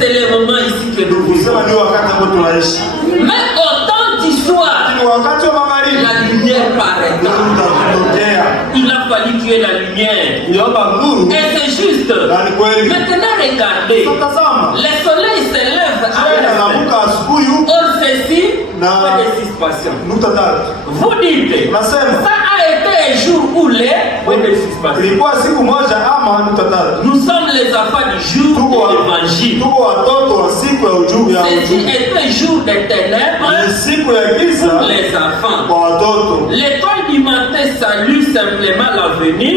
C'est le moment ici que nous vivons. Mais au temps du soir, la lumière paraîtra. Il a fallu qu'il y ait la lumière. Et c'est juste. Maintenant regardez. Le soleil se lève à or ceci, vous dites, ça a été un jour où nous sommes les enfants du jour de l'évangile. Ceci est un jour de ténèbres pour les enfants. L'étoile du matin salue simplement l'avenir.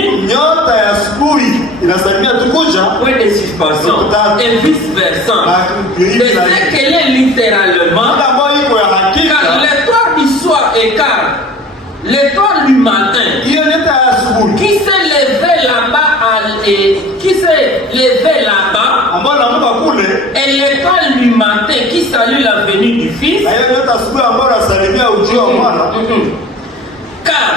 Point de suspension. Et vice versa. De ce qu'elle est littéralement. Car l'étoile du soir écarte l'étoile du matin qui s'est levé là-bas, et l'étoile du matin qui salue la venue du Fils. Car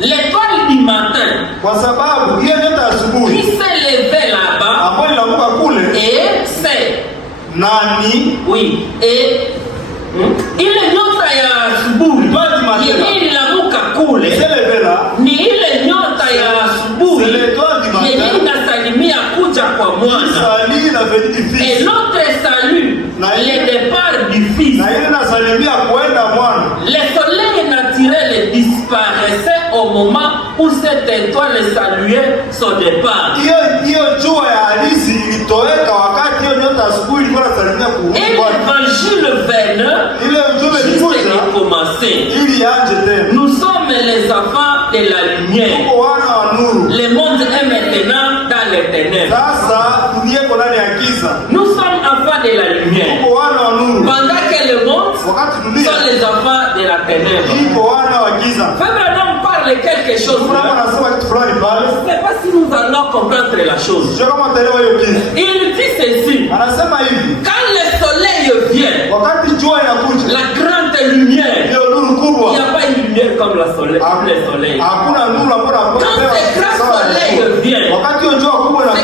l'étoile du matin qui s'est levé là-bas et c'est oui et ile nyota ya asubuhi yenye inamuka kule ni ile nyota ya asubuhi yenye inasalimia kuja kwa mwana. Et l'autre salue le départ du Fils. Le soleil naturel disparaissait au moment où cette étoile saluait son départ. Et l'évangile venait juste de commencer. Nous sommes les enfants de la lumière. Le monde est maintenant dans les ténèbres. Nous sommes enfants de la lumière. Pendant que le monde sont les enfants de la ténèbre. Frère parle quelque chose. Je ne sais pas si nous allons comprendre la chose. Il dit ceci. Quand le soleil vient, la grande lumière, il n'y a pas une lumière comme le soleil. Quand ce grand soleil vient, ce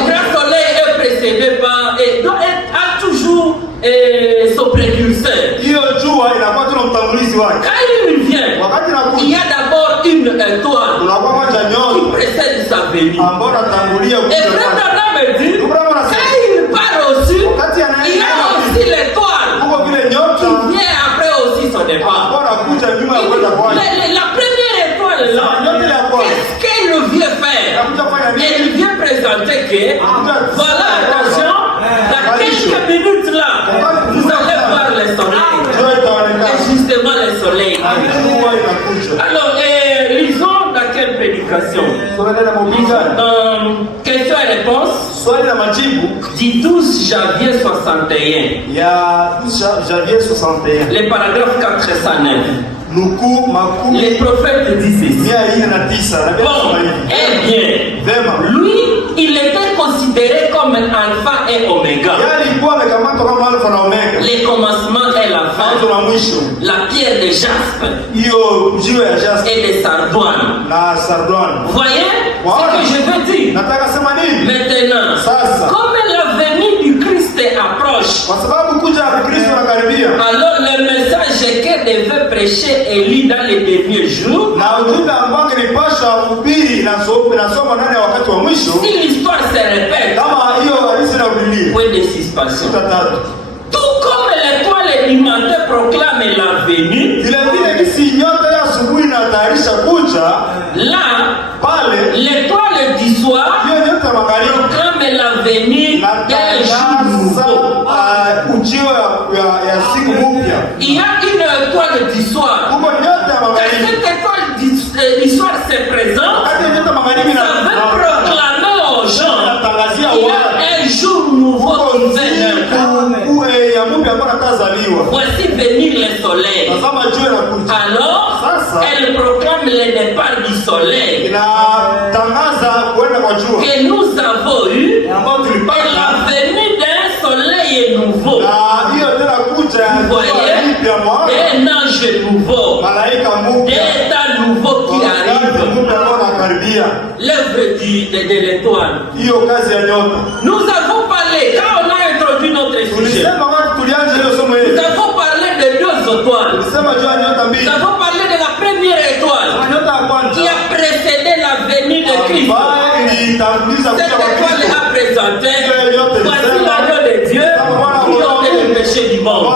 grand soleil est précédé par et a toujours son précurseur. Quand il vient, il y a d'abord une étoile qui précède sa venue. Et Frère Branham me dit, quand il part aussi, il y a aussi l'étoile qui vient après aussi son départ. La première étoile initiale-là, qu'est-ce qu'elle vient faire? Elle vient présenter que, voilà, attention, dans quelques minutes là, vous allez voir le soleil. Et justement le soleil. Alors, lisons dans quelle prédication? Question et réponse. Du 12 janvier 61. Le paragraphe 409. Les prophètes disent ceci. Bon, eh bien, lui, il était considéré comme un alpha et oméga. Les commencements et la fin, la pierre de jaspe et de sardoine. Voyez ce que je veux dire? Maintenant, comme la venue du Christ approche, alors le message que devait prêcher Élie dans les derniers jours, si l'histoire se répète, point de suspension. Tout comme l'étoile du matin proclame la venue, là, l'étoile du soir proclame la venue d'un jour nouveau. Il y a une étoile du soir. Quand cette étoile du soir se présente, ça veut proclamer aux gens qu'il y a un jour nouveau qui vient. Voici venir le soleil. Alors, elle proclame le départ du soleil que nous avons eu et la venue d'un soleil nouveau. Vous voyez, un ange nouveau, d'état nouveau qui arrive. L'œuvre de l'étoile. Nous avons parlé, quand on a introduit notre sujet, nous avons parlé de deux étoiles. Nous avons parlé de la première étoile qui a précédé la venue de Christ. Cette étoile a présenté, voici l'agneau de Dieu qui ôte le péché du monde.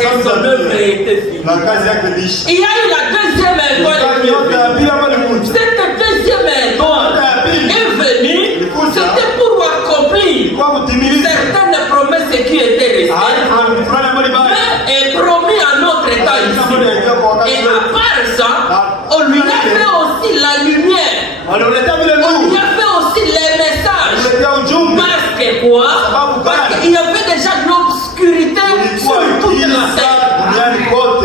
Et son œuvre était finie. Il y a eu la deuxième étoile. Cette deuxième étoile est venue, c'était pour accomplir certaines promesses qui étaient restées, mais est promis à notre état ici. Et à part ça, on lui a fait aussi la lumière. On lui a fait aussi les messages. Parce que quoi? Parce qu'il y avait déjà de l'obscurité sur toute la terre.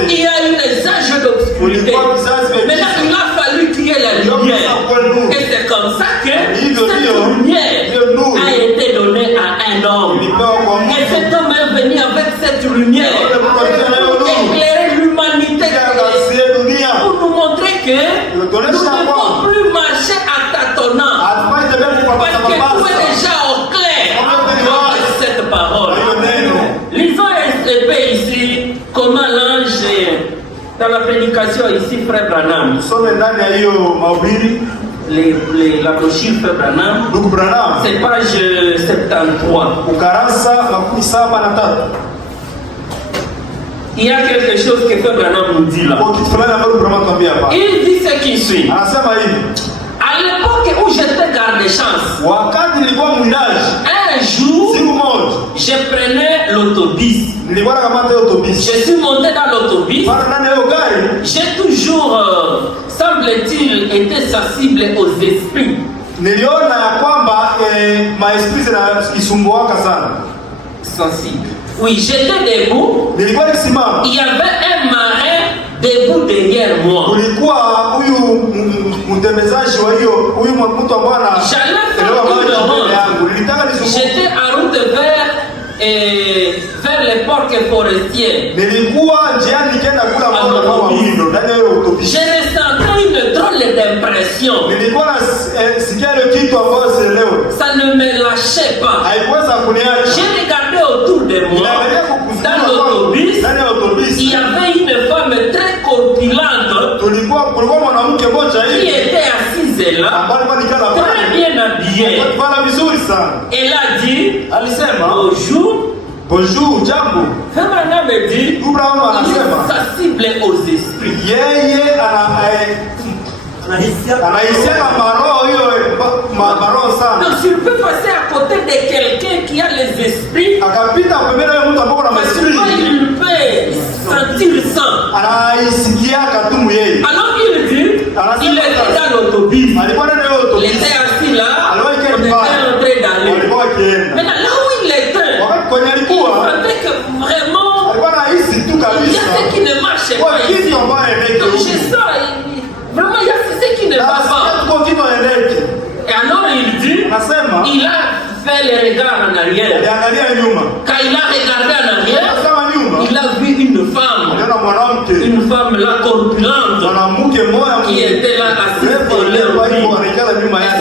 Il y a eu des âges d'obscurité. Maintenant, il a fallu qu'il y ait la lumière. Et c'est comme ça que cette lumière a été donnée à un homme. Et cet homme est venu avec cette lumière pour éclairer l'humanité, pour nous montrer que nous ne devons plus marcher à tâtonnant. Parce que tout est déjà au clair avec cette parole. Lisons épais ici, comment l'ange, dans la prédication ici, frère Branham. La brochure frère Branham, c'est page 73. Il y a quelque chose que frère Branham nous dit là. Il dit ce qui suit. À l'époque où j'étais garde-chance, un jour, je prenais l'autobus. Je suis monté dans l'autobus. J'ai toujours, semble-t-il, été sensible aux esprits. Sensible. Oui, j'étais debout. Il y avait un marin debout derrière moi. J'allais faire une ronde. J'étais en route vers les parcs forestiers. Je ressentais une drôle d'impression. Ça ne me lâchait pas. J'ai regardé autour de moi. Dans l'autobus, il y avait une femme très corpulente qui était assise là, très bien habillée. Elle a dit bonjour. Bonjour, jambo. Femme me dit, il est sensible aux esprits. Anaisiaka maroho hiyo maroho sana. Donc s'il peut passer à côté de quelqu'un qui a les esprits, akapita pembeni ya mtu ambaye ana esprit, il peut sentir ça. Anaisikiaka tu yeye. Alors il dit, il était dans l'autobus. Alikuwa ndani ya autobus. Il était assis là. Alikuwa on était en train d'aller. Alikuwa akienda. Mais là où il était, wakati kwenye alikuwa, il sentait que vraiment alikuwa anahisi tu kabisa. Il y a ce qui ne marche pas. Kitu ambaye donc je sens vraiment il y a ce qui ne va pas. Et alors il dit, il a fait le regard en arrière. Quand il a regardé en arrière, il a vu une femme là corpulente qui était là assise sur leur lit. Et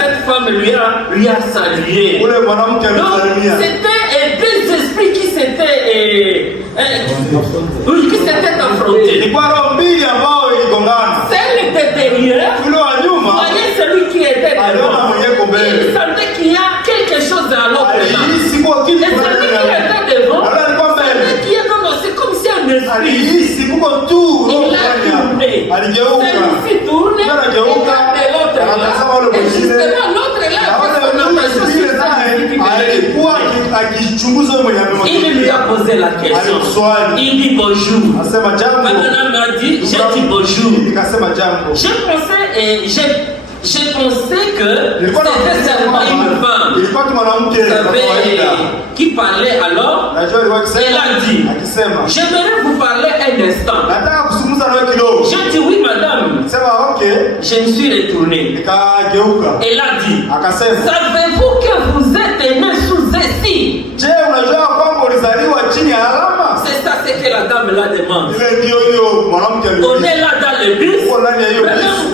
cette femme lui a salué. Donc c'était deux esprits qui s'étaient affrontés. Celle de derrière voyait celui qui était devant. Il sentait qu'il y a quelque chose à l'autre là. Et celui qui était devant, celui qui est dans c'est comme si un esprit. Il a tourné. Celui-ci tourne et regarde l'autre là. Et justement l'autre là, il lui a posé la question. Il dit bonjour. Madame m'a dit, j'ai dit bonjour. J'ai pensé que c'était seulement une femme qui parlait alors. Elle a dit, j'aimerais vous parler un instant. J'ai dit oui madame. Je me suis retourné. Elle a dit, savez-vous que vous êtes né sous ici? C'est ça ce que la dame la demande. On est là dans le bus. Branham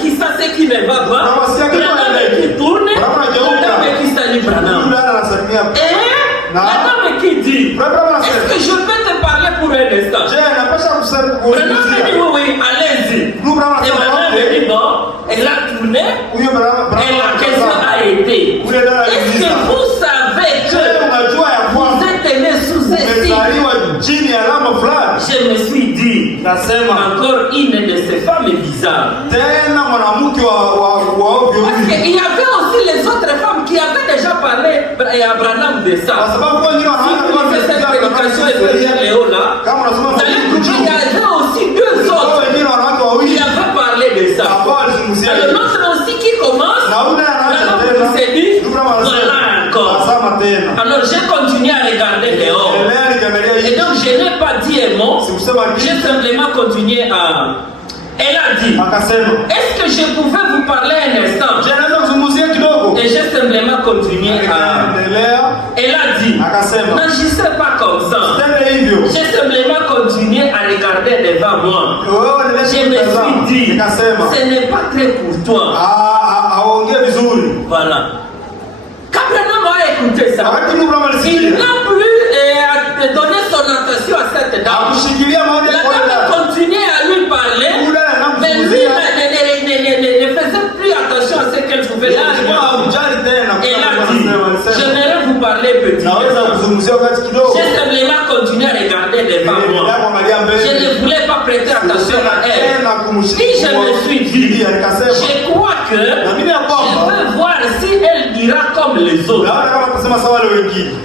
qui sait ce qui ne va pas. Branham qui tourne. Branham qui salue Branham. Et la dame qui dit, est-ce que je peux te parler pour un instant? Branham dit oui, allez-y. Et Branham dit bon, elle a tourné. Et la question a été, est-ce que vous savez que vous êtes né sous ici? Je me suis dit, encore une de ces femmes bizarres. Parce qu'il y avait aussi les autres femmes qui avaient déjà parlé à Branham de ça. Si vous faites cette prédication et frère Léo là, vous allez trouver qu'il y avait aussi deux autres qui avaient parlé de ça. Alors l'autre aussi qui commence, Branham s'est dit, voilà encore. Alors j'ai continué à regarder dehors. Et donc je n'ai pas dit un mot, j'ai simplement continué à... Elle a dit, est-ce que je pouvais vous parler un instant? Et j'ai simplement continué à... Elle a dit, n'agissez pas comme ça. J'ai simplement continué à regarder devant moi. Je me suis dit, ce n'est pas très courtois. Voilà. Quand Branham a écouté ça, il n'a plus donné son attention à cette dame. La dame continuait à lui parler, mais lui ne faisait plus attention à ce qu'elle pouvait dire. Elle a dit, j'aimerais vous parler petit. J'ai simplement continué à regarder devant moi. Je ne voulais pas prêter attention à elle. Et je me suis dit, je crois que je veux voir si elle dira comme les autres.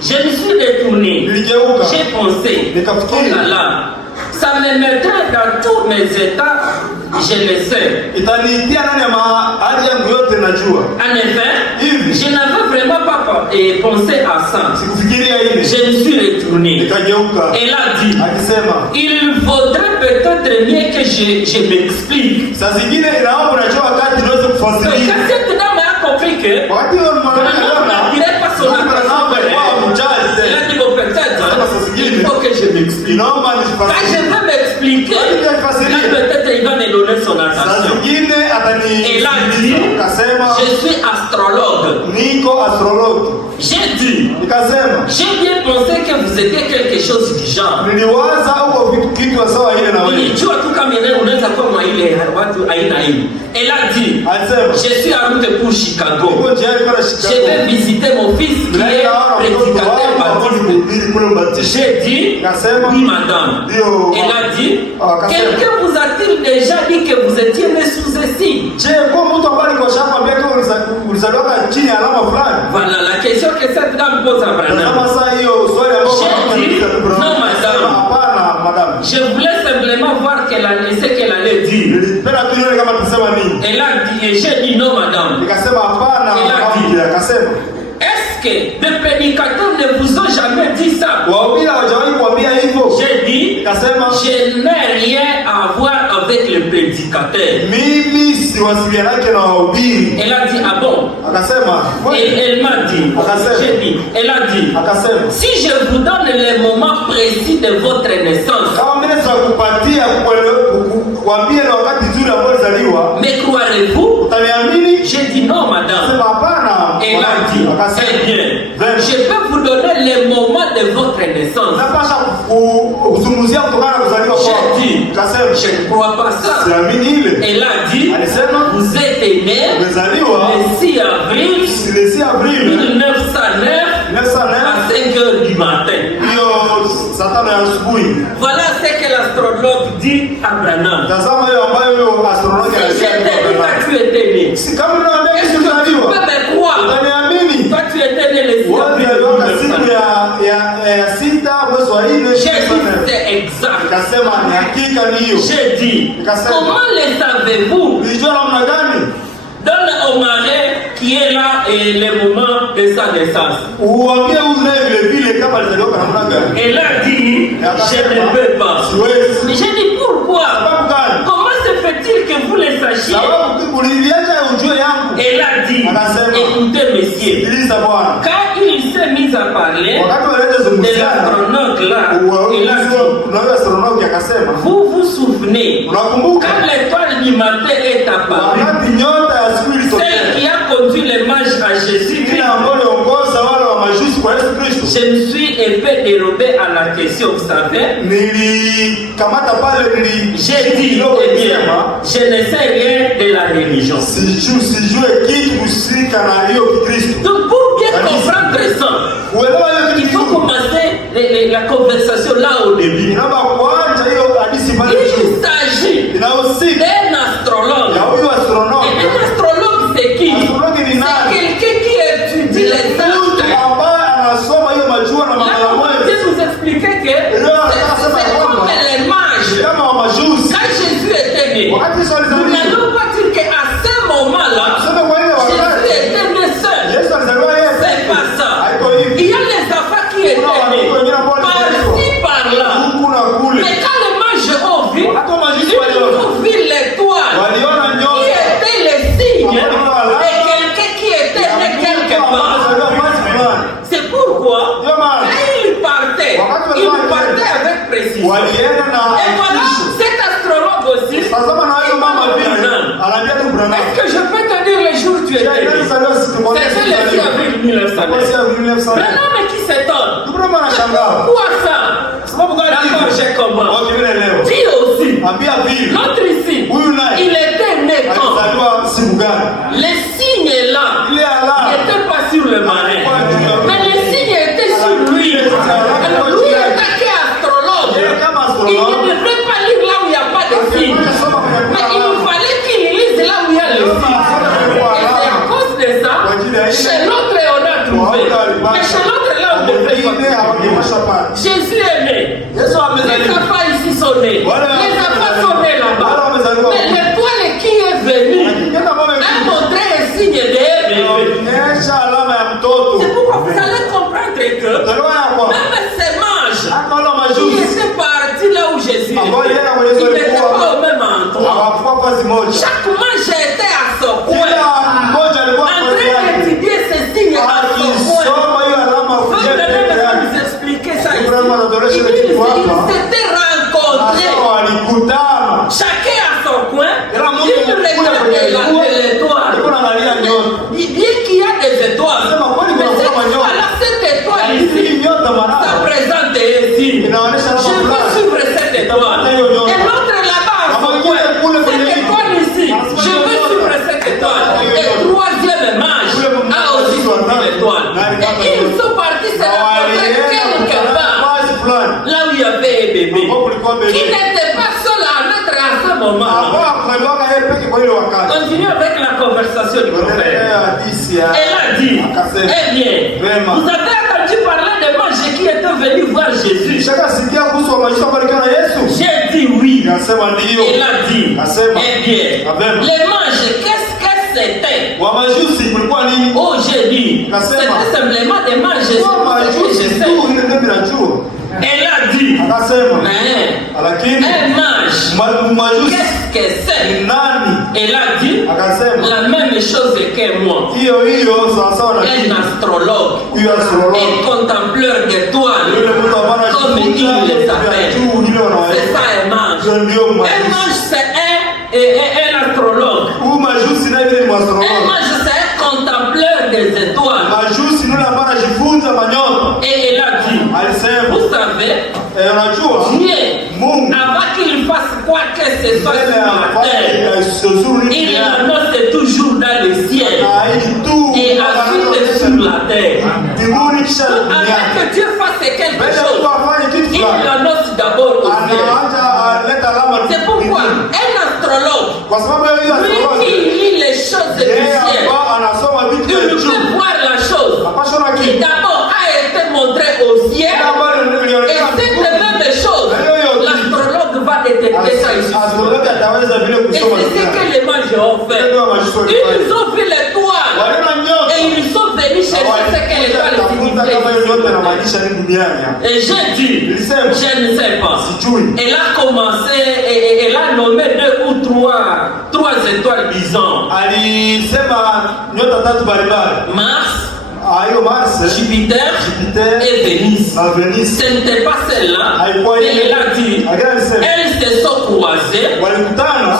Je me suis détourné. J'ai pensé, oh là là, ça me mettrait dans tous mes états, je le sais. En effet, je n'avais vraiment pas pensé à ça. Je me suis retourné. Elle a dit, il faudrait peut-être mieux que je m'explique. Quand cette dame a compris que Branham n'attirait pas son attention, elle a dit, bon, peut-être, il faut que je m'explique. Quand je vais m'expliquer, là peut-être il va me donner son attention. Elle a dit, je suis astrologue. J'ai dit, j'ai bien pensé que vous étiez quelque chose du genre. Nilijua tu kama unaweza kuwa mwa ile watu aina hii. Elle a dit, je suis en route pour Chicago. Je vais visiter mon fils qui est prédicateur baptiste. J'ai dit, oui madame. Elle a dit, quelqu'un vous a-t-il déjà dit que vous étiez né sous ici? pose à Branham. J'ai dit, non madame, je voulais simplement voir ce qu'elle allait dire. Elle a dit, et j'ai dit non madame. Elle a dit, est-ce que des prédicateurs ne vous ont jamais dit ça? J'ai dit, je n'ai rien à voir avec les prédicateurs. Elle a dit, ah bon? Et elle m'a dit, j'ai dit, elle a dit, si je vous donne le moment précis de votre naissance, me croirez-vous? J'ai dit non madame. Elle a dit, eh bien, je peux vous donner le moment de votre naissance. J'ai dit, je ne crois pas ça. Elle a dit, vous êtes né le 6 avril 1909 à 5h du matin. Voilà ce que l'astrologue dit à Branham. Si j'étais dit que tu étais né, est-ce que tu peux me croire? Toi tu étais né le 6 avril 1909. J'ai dit c'est exact. J'ai dit, comment le savez-vous? Donne au mari qui est là et le moment de sa naissance. Elle a dit, je ne peux pas. Mais j'ai dit pourquoi? Comment se fait-il que vous le sachiez? Elle a dit, écoutez messieurs, quand il s'est mis à parler de l'astronaute là, il a dit, vous vous souvenez, quand l'étoile du matin est apparue, celle qui a conduit les mages à Jésus, je me suis fait dérober à la question, vous savez. J'ai dit, eh bien, je ne sais rien de la religion. Donc pour bien comprendre ça, il faut commencer la conversation là au début. Il s'agit d'un astrologue. Et un astrologue c'est qui? C'est quelqu'un qui étudie les astres. Je vous expliquer que c'est comme les mages. Quand Jésus était né, nous n'allons pas dire qu'à ce moment-là, Jésus était né seul. C'est pas ça. Il y a les affaires qui étaient nés par-ci, par-là. Mais quand les mages ont vu, ils ont vu l'étoile qui était le signe de quelqu'un qui était né quelque part. C'est pourquoi il partait avec précision. Et voilà, cet astrologue aussi, est-ce que je peux te dire le jour où tu étais né? C'était le 6 avril 1909. Maintenant, mais qui s'étonne? Pourquoi ça? D'accord, j'ai compris. Dis aussi, l'autre ici, il était né quand? Les signes là n'étaient pas sur le marin, mais les signes étaient sur lui. Alors lui était astrologue. Il ne devrait pas lire là où il n'y a pas de signes, mais il fallait qu'il lise là où il y a le signe. Et c'est à cause de ça, chez l'autre on a trouvé, mais chez l'autre là on ne devrait pas. Jésus est né, les enfants ici sont nés, les enfants sont nés là-bas, mais l'étoile qui est venue a montré un signe de bébé. C'est pourquoi vous allez comprendre que même ces mages qui étaient partis là où Jésus était, ils n'étaient pas au même endroit. Chaque mage était à son coin, en train d'étudier ces signes à son coin. Vous allez nous expliquer ça ici. Ils s'étaient rencontrés, chacun à son coin. Il regarde l'étoile. Bien qu'il y a des étoiles, mais cette étoile ici, ça présente des signes. Je veux suivre cette étoile. Et l'autre là-bas à son coin, cette étoile ici, je veux suivre cette étoile. Et troisième mage a aussi suivi l'étoile. Et ils sont partis se rencontrer quelque part, là où il y avait un bébé, qui n'était pas seul à naître à ce moment. Continue avec la conversation du prophète. Elle a dit, eh bien, vous avez mages qui étaient venus voir Jésus. Shakasikia kuhusu wamajusi ambao walikuwa na Yesu. J'ai dit oui. Akasema ndio. Il a dit. Akasema. Eh bien, les mages, qu'est-ce que c'était? Wamajusi kulikuwa nini? Oh, j'ai dit. C'était simplement des mages. Wamajusi tu ile ndio ninajua. Elle a dit. Akasema. Lakini un mage. Qu'est-ce que c'est? Nani? Elle a dit. Akasema. La même chose que moi. Hiyo sawa sawa na un astrologue. Huyo astrologue. Un contempleur d'étoiles. Comme il les appelle. C'est ça un mage. Un mage c'est un astrologue. Un mage c'est un contempleur des étoiles. Et elle a dit, vous savez, Dieu, avant qu'il fasse quoi que ce soit sur la terre, il annonce toujours dans le ciel et ensuite sur la terre. Avant que Dieu fasse quelque chose, il annonce d'abord au ciel. C'est pourquoi un astrologue, lui qui lit les choses du ciel, il peut voir la chose qui d'abord a été montrée au ciel, et cette même chose, l'astrologue va détecter ça ici. Et c'est ce que les mages ont fait. Ils ont vu l'étoile et ils sont venus chercher ce que l'étoile signifiait. Et j'ai dit, je ne sais pas. Elle a commencé et elle a nommé 2 ou 3 étoiles, disons. Mars, Jupiter et Vénus. Ce n'était pas celle-là, mais elle a dit, elles se sont croisées,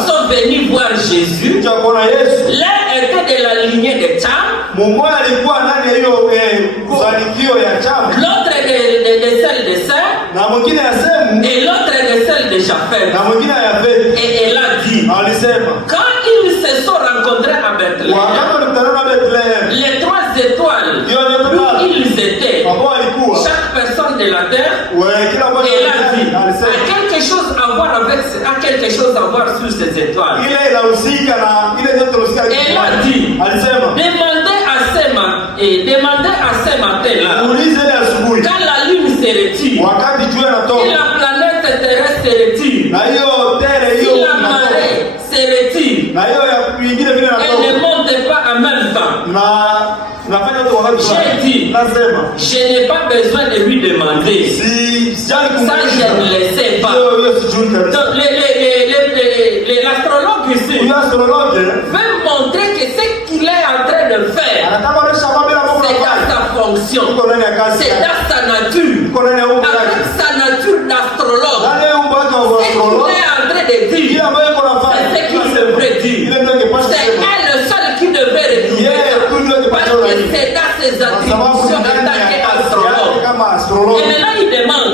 sont venues voir Jésus. L'un était de la lignée de Cham, l'autre de celle de Sem, et l'autre de celle de Japheth. Et elle a dit, quand ils se sont rencontrés à Bethléem, les 3 étoiles où ils étaient, chaque personne de la terre, elle a dit, a quelque chose à voir sur ces étoiles. Elle a dit, demandez à ces matins-là, quand la lune se retire, si la planète terrestre se retire, si la marée se retire, elle ne monte pas en même temps. J'ai dit, je n'ai pas besoin de lui demander. Ça, je ne le sais pas. Donc, l'astrologue ici veut montrer que ce qu'il est en train de faire, c'est dans sa fonction, c'est dans sa nature, avec sa nature d'astrologue. Ce qu'il est en train de dire, c'est ce qu'il devrait dire. C'est elle seule qui devrait retrouver ça. Parce que c'est dans ses attributions en tant qu'astrologue. Et maintenant il demande,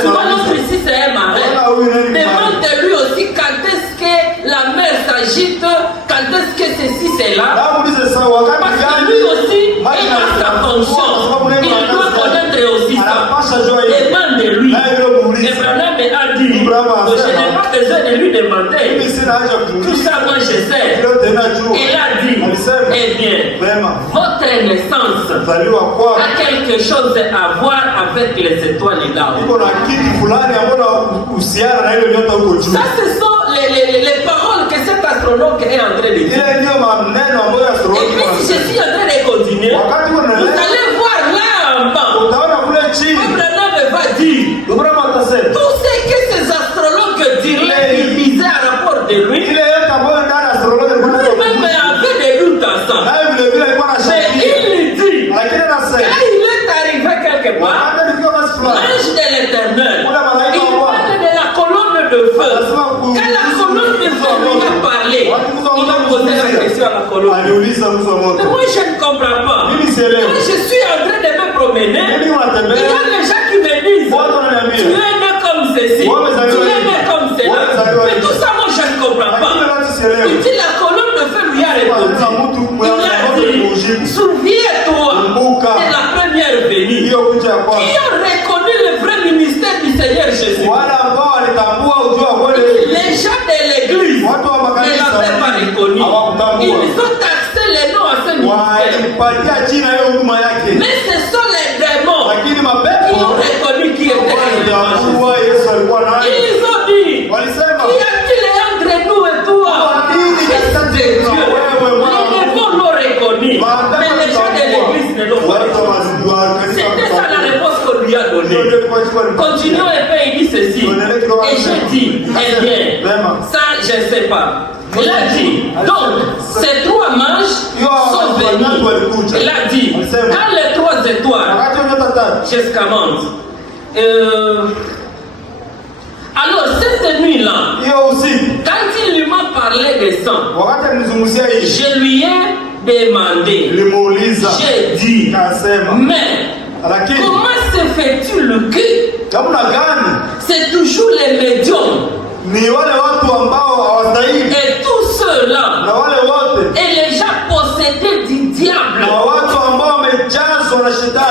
tu vois l'autre ici c'est un marin, demande de lui aussi quand est-ce que la mer s'agite, quand est-ce que ceci c'est là. Parce que lui aussi, il a sa fonction, il doit connaître aussi ça. Demande de lui. Abraham a dit, je n'ai pas besoin de lui demander. Tout ça moi je sais. Il a dit, eh bien, votre naissance a quelque chose à voir avec les étoiles là. Ça ce sont les paroles que cet astrologue est en train de dire. Et puis si je suis en train de continuer, vous allez voir là en bas, Abraham va dire, tout ce que ces astrologues disaient à rapport de lui, lui-même avait des doutes à ça. Mais il dit, quand il est arrivé quelque part, l'ange de l'Éternel, il parle de la colonne de feu. Quand la colonne de feu lui a parlé, il a posé la question à la colonne. Mais moi je ne comprends pas. Quand je suis en train de me promener, il y a des gens qui me disent, tu es né comme ceci, tu es né comme cela. Mais tout ça moi je ne comprends pas. Il dit la colonne de feu lui a répondu. Il a dit, souviens-toi de la première venue. Qui ont reconnu le vrai ministère du Seigneur Jésus. Les gens de l'église ne l'avaient pas reconnu. Ils ont taxé les noms à ce ministère. Mais ce sont les démons qui donné. Continuons et puis il dit ceci. Et je dis, eh bien, ça je ne sais pas. Il a dit, donc ces 3 mages sont venus. Il a dit, quand les 3 étoiles, je commande. Alors cette nuit-là, quand il m'a parlé des sangs, je lui ai demandé, j'ai dit, mais comment se fait-il que c'est toujours les médiums et tous ceux-là et les gens possédés du diable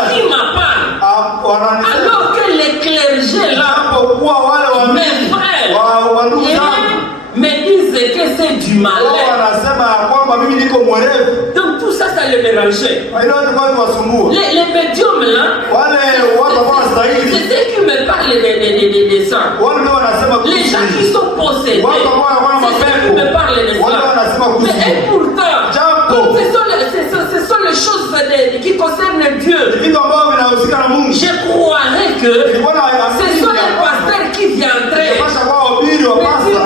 qui m'apparent, alors que les clergés là, mes frères, me disent que c'est du malheur. Donc tout ça, ça les dérangeait. Les médiums là, c'est ceux qui me parlent de ça. Les gens qui sont possédés, c'est ceux qui me parlent de ça. Mais et pourtant, ce sont les choses qui concernent Dieu. Je croirais que ce sont les pasteurs qui viendraient.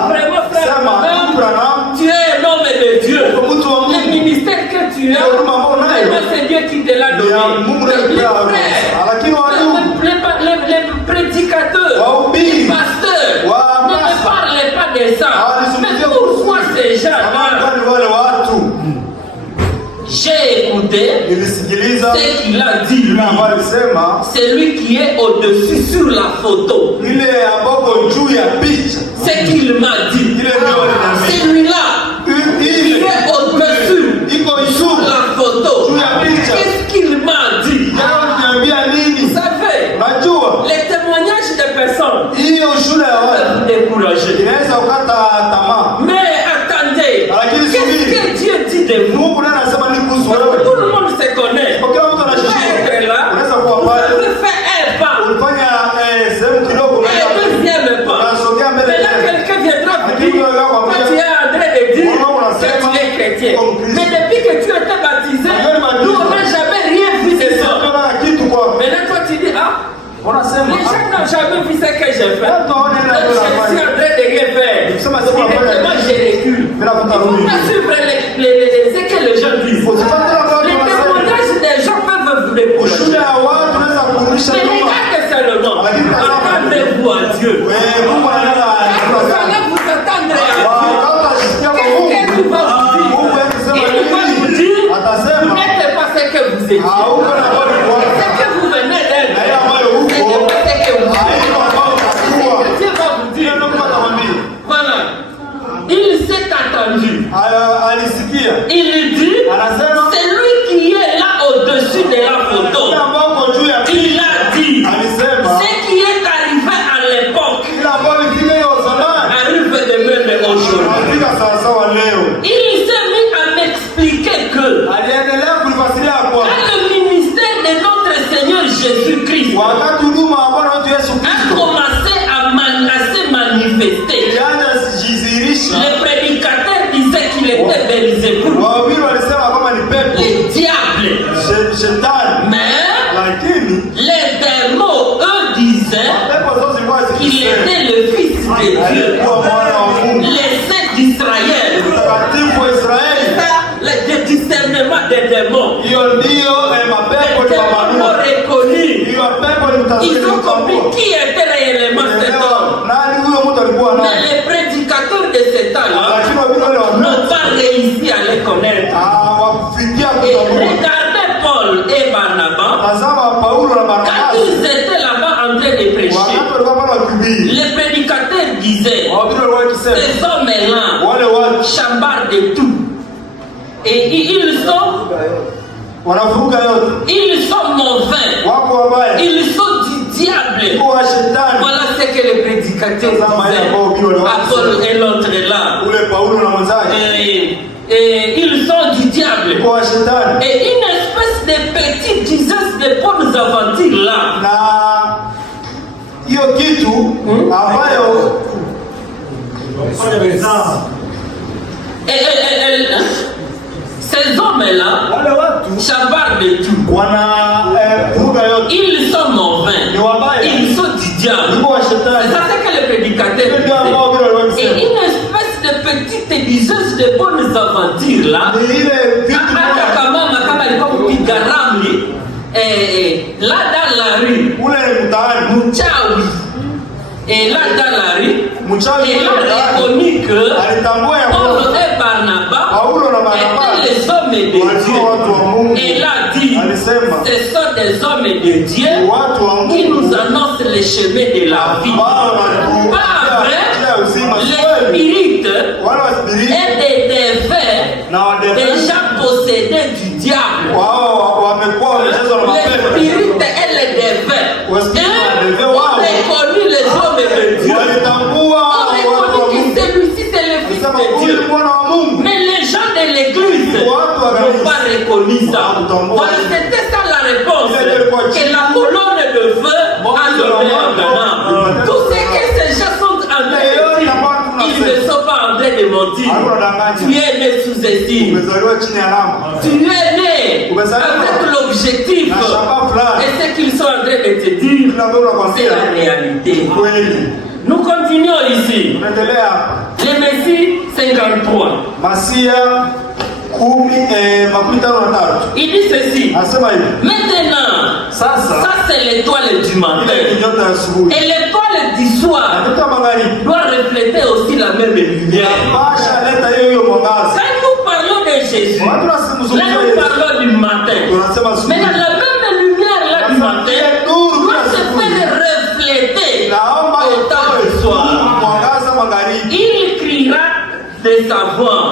Vraiment, frère, tu es un homme de Dieu. Le ministère que tu as, c'est Dieu qui te l'a donné. Les prédicateurs, les pasteurs, ne me parlez pas de ça. Mais pourquoi ces gens-là? J'ai écouté ce qu'il a dit lui. C'est lui qui est au-dessus sur la photo. Ce qu'il m'a dit. C'est lui-là. Il est au-dessus sur la photo. Qu'est-ce qu'il m'a dit? Vous savez, les témoignages des personnes peuvent vous décourager. Mais attendez, qu'est-ce que Dieu dit de vous? Tout le monde se connaît. Vous pouvez être là, vous avez fait un pas, un deuxième pas. Maintenant quelqu'un viendra vous dire, quand tu es en train de dire que tu es chrétien. Mais depuis que tu étais baptisé, nous on n'a jamais rien vu de ça. Maintenant toi tu dis, ah, les gens n'ont jamais vu ce que j'ai fait. Je suis en train de rien faire. Directement j'ai vécu. Il faut pas suivre ce que les gens disent. Les témoignages des gens peuvent vous décourager. Mais regardez seulement. Attendez-vous à Dieu. Vous allez vous attendre à Dieu. Qu'est-ce qu'il va vous dire? Il va vous dire, vous n'êtes pas ce que vous étiez. Ce que vous venez d'être. Ce n'est pas ce que vous êtes. Dieu va vous dire. Voilà. Il s'est attendu. Il dit, c'est lui qui est là au-dessus de la photo. Il a dit, ce qui est arrivé à l'époque arrive de même aujourd'hui. Il s'est mis à m'expliquer que quand le ministère de notre Seigneur Jésus-Christ a commencé à se manifester, les prédicateurs disaient qu'il était Belzébuth, les diables. Mais les démons, eux, disaient qu'il était le Fils de Dieu, les saints d'Israël. Le discernement des démons. Les démons l'ont reconnu. Ils ont compris qui était réellement cet homme. Mais les prédicateurs de cet temps-là n'ont pas réussi à les connaître. Et regardez Paul et Barnabas, quand ils étaient là-bas en train de prêcher, les prédicateurs disaient, ces hommes-là chambardent de tout. Et ils sont mauvais. Ils sont du diable. Voilà ce que les prédicateurs disaient à Paul et l'autre là. Et ils sont du diable. Et une espèce de petite dizaine de bonnes aventures là. Ces hommes-là chambardent de tout. Ils sont mauvais. diable. C'est ça que le prédicateur disait. Et une espèce de petite liseuse de bonnes aventures là. Là dans la rue, Mouchaoui. Et là dans la rue, il a reconnu que Paul et Barnabas étaient les hommes de Dieu. Et il a dit, ce sont des hommes de Dieu qui nous annoncent les chemins de la vie. Pas vrai, les spirites et des défunts déjà possédés du diable. Les spirites et les défunts ont reconnu les hommes de Dieu. On reconnu que celui-ci c'est le Fils de Dieu. Mais les gens de l'église n'ont pas reconnu ça. Voilà, c'était ça la réponse que la colonne de feu a donné à Abraham. Tout ce que ces gens sont en train de dire, ils ne sont pas en train de mentir. Tu es né sous estime. Tu es né avec l'objectif. Et ce qu'ils sont en train de te dire, c'est la réalité. Nous continuons ici. Le Messie 53. Il dit ceci. Maintenant, ça c'est l'étoile du matin. Et l'étoile du soir doit refléter aussi la même lumière. Quand nous parlons de Jésus, là nous parlons du matin. Mais dans la même lumière là du matin, doit se faire refléter au temps du soir. Il criera de sa voix.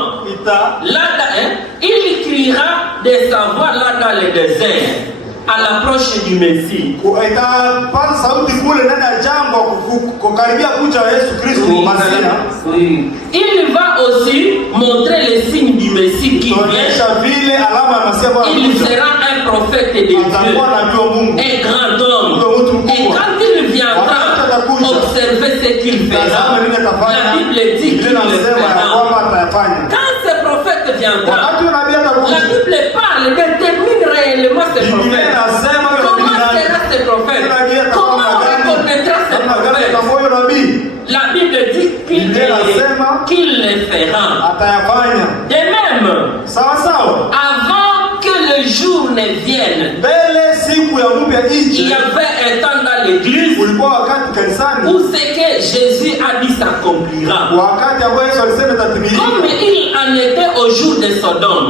Il criera de sa voix là dans le désert à l'approche du Messie. Il va aussi montrer les signes du Messie qui vient. Il sera un prophète de Dieu, un grand homme. Et quand il viendra observer ce qu'il fera, la Bible dit qu'il le fera. Quand ce prophète viendra, la Bible parle, détermine réellement ce prophète. Comment sera ce prophète? Comment on reconnaîtra ce prophète? La Bible dit qu'il le fera. De même, avant que le jour ne vienne, il y avait un temps dans l'église où ce que Jésus a dit s'accomplira. Comme il en était au jour de Sodome.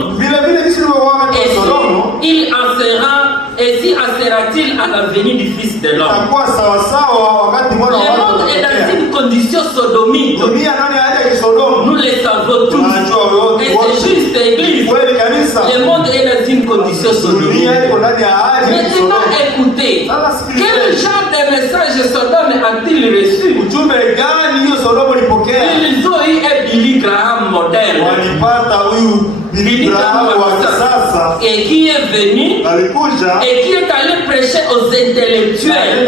Et si en sera-t-il à la venue du Fils de l'homme? Le monde est dans une condition sodomite. Nous le savons tous. Et c'est juste l'église. Le monde est dans une condition sodomite. Maintenant écoutez, quel genre de message Sodome a-t-il reçu? Ils ont eu un Billy Graham moderne. Et qui est venu et qui est allé prêcher aux intellectuels.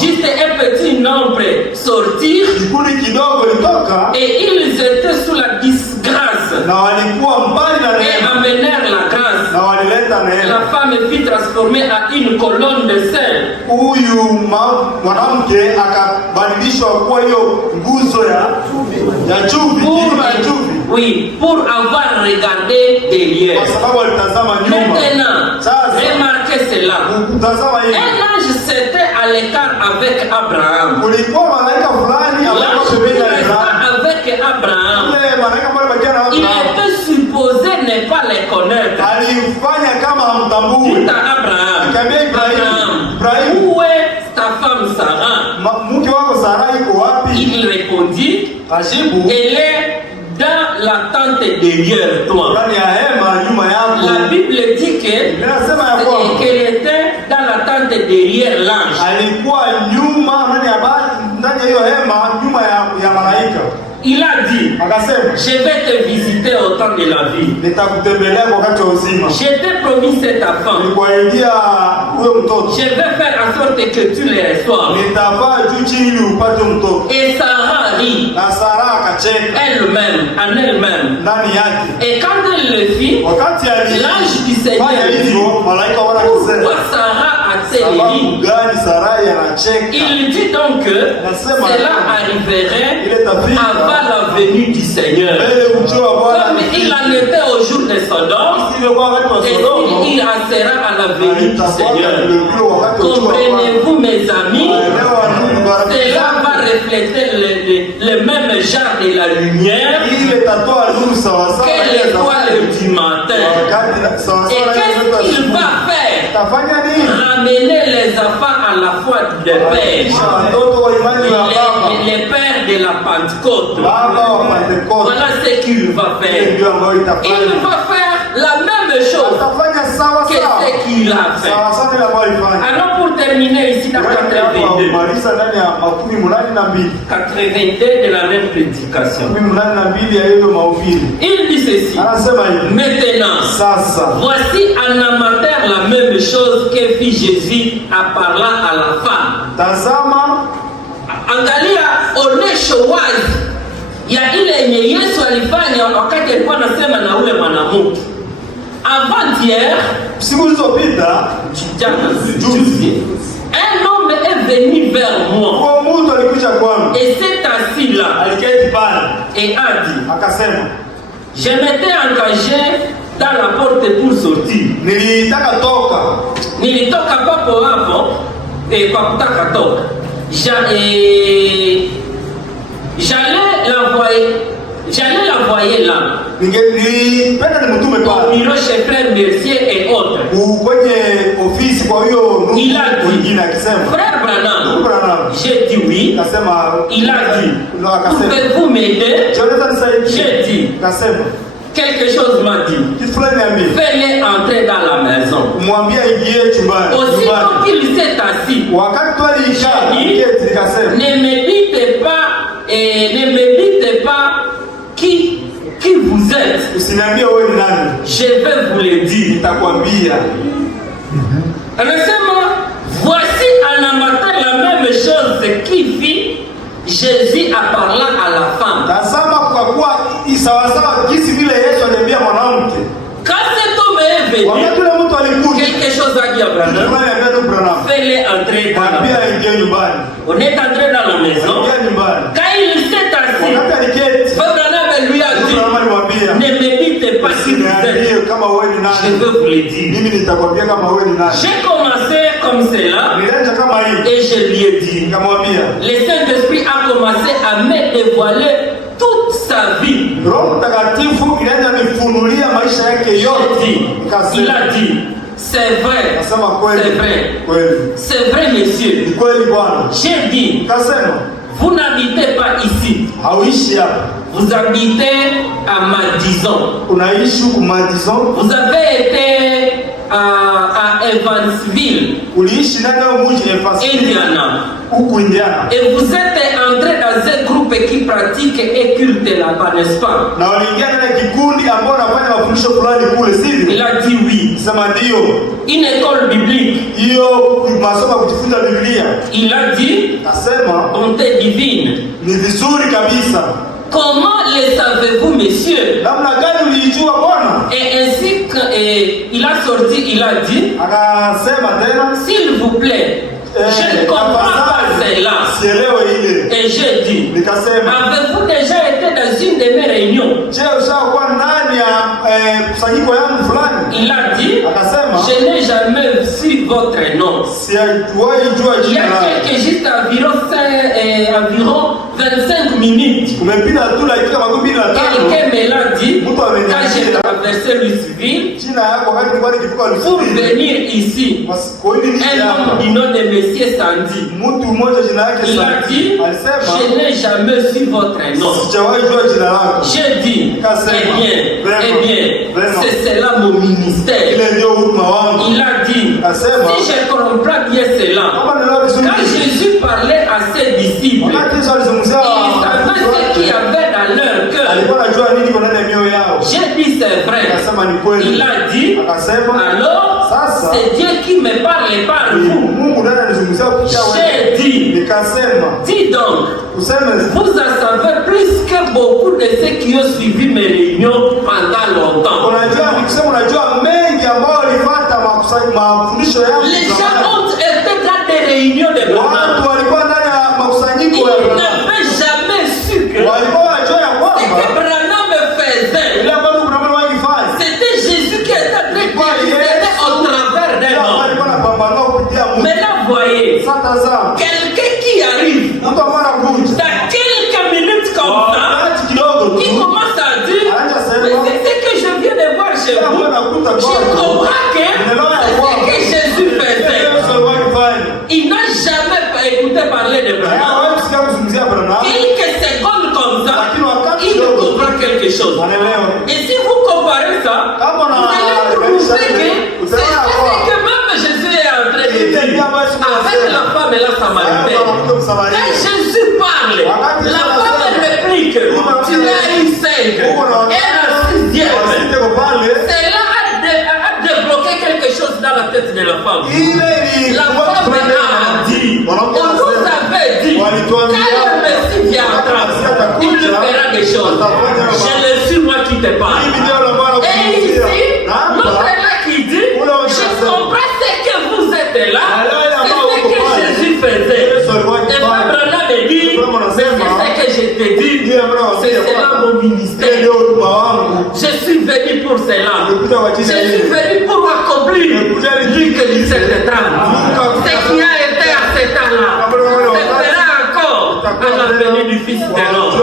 Juste un petit nombre sortir et ils étaient sous la disgrâce et amenèrent la grâce. La femme fut transformée en une colonne de sel. Oui, pour avoir regardé derrière. Maintenant, remarquez cela. Un ange s'était à l'écart avec Abraham. L'ange resta avec Abraham. Il était supposé ne pas les connaître. Dit à Abraham, où est ta femme Sarah? Il répondit, elle est dans la tente derrière toi. La Bible dit qu'elle était dans la tente derrière l'ange. Il a dit, je vais te visiter au temps de la vie. Je t'ai promis cette femme. Je vais faire en sorte que tu les reçoives. Et Sarah rit elle-même, en elle-même. Et quand elle le fit, l'ange du Seigneur dit, pourquoi Sarah Sarai. Il dit donc que cela arriverait avant la venue du Seigneur. Comme il en était au jour de Sodome, et il en sera à la venue du Seigneur. Comprenez-vous, mes amis, cela va refléter le même genre de la lumière que l'étoile du matin. Et qu'est-ce qu'il va faire? Ramener les enfants à la foi des pères, les pères de la Pentecôte. Voilà ce qu'il va faire. Il va faire la même chose que ce qu'il a fait. Alors pour terminer ici dans 82 de la même prédication, il dit ceci: maintenant, voici en amateur la même chose que fit Jésus en parlant à la femme. Angalia onesho wazi ya ile yenye Yesu alifanya wakati alikuwa anasema na ule mwanamke. Avant-hier, un homme est venu vers moi et s'est assis là et a dit: je m'étais engagé dans la porte pour sortir. Nilitoka papo hapo kwa kutaka toka. J'allais la voyer là. Au bureau chez Frère Mercier et autres. Il a dit: Frère Branham, j'ai dit oui. Il a dit: pouvez-vous m'aider? J'ai dit: quelque chose m'a dit: fais-les entrer dans la maison. Aussitôt qu'il s'est assis, ne me dites pas qui vous êtes. Je vais vous le dire. Voici en amateur la même chose qui fit Jésus en parlant à la femme. Quand cet homme est venu, quelque chose a dit à Branham: fais-les entrer dans la maison. On est entré dans la maison. Quand il s'est assis, Branham lui a dit: ne me dites pas si vous êtes. Je veux vous le dire. J'ai commencé comme cela et je lui ai dit. Le Saint-Esprit a commencé à me dévoiler toute sa vie. Il a dit: c'est vrai, c'est vrai, monsieur. J'ai dit: vous n'habitez pas ici. Vous habitez à Madison. Vous avez été à Evansville, Indiana. Et vous êtes entré dans un groupe qui pratique et culte là-bas, n'est-ce pas? Il a dit oui. Une école biblique. Il a dit: bonté divine. Comment les savez-vous, monsieur? Et ainsi qu'il a sorti, il a dit: s'il vous plaît, je ne comprends pas cela. Et j'ai dit: avez-vous déjà été dans une de mes réunions? Il a dit: je n'ai jamais su votre nom. Il y a quelques juste environ 25 minutes, quelqu'un me l'a dit quand j'ai traversé Louisville pour venir ici. Un homme du nom de Monsieur Sandy. Il a dit: je n'ai jamais su votre nom. J'ai dit: eh bien, c'est cela mon ministère. Il a dit: si je comprends bien cela, quand Jésus parlait à ses disciples, il savait ce qu'il y avait dans leur cœur. J'ai dit: c'est vrai. Il a dit: alors c'est Dieu qui me parle par vous. J'ai dit: dis donc, vous en savez plus que beaucoup de ceux qui ont suivi mes réunions pendant longtemps. Les gens ont réunions de Branham. Watu walikuwa ndani ya makusanyiko ya Ils Branham. n'avaient jamais su que Walikuwa wanajua ya ce que kwamba Branham faisait, ile ambayo Branham alifanya. c'était Jésus qui était en train de guérir au travers d'un homme. Alikuwa anapambana kupitia Mungu. Mais là, voyez, Sasa tazama. quelqu'un qui arrive Mtu ambaye anakuja. dans quelques minutes comme ça, Wakati kidogo tu. qui commence à dire, mais c'est ce que je viens de voir chez vous. Je comprends que c'est ce que Jésus faisait. Il n'a jamais écouté parler de Branham. Quelques secondes comme ça, il comprend quelque chose. Et si vous comparez ça, vous allez trouver que c'est ce que même Jésus est en train de dire avec la femme et la Samaritaine. Quand Jésus parle, la femme réplique, tu as eu 5 et la 6e. Cela a débloqué quelque chose dans la tête de la femme. La femme a dit, on nous avait dit, quand le Messie viendra, il lui fera des choses. Je le suis moi qui te parle. Et ici, l'autre est là qui dit, je comprends ce que vous êtes là, c'est ce que Jésus faisait. Et Branham me dit, c'est ce que je te dis, c'est cela mon ministère. Je suis venu pour cela. Je suis venu pour accomplir Luc 17:30. Ce qui a été à ce temps-là, se fera encore à la venue du Fils de l'homme.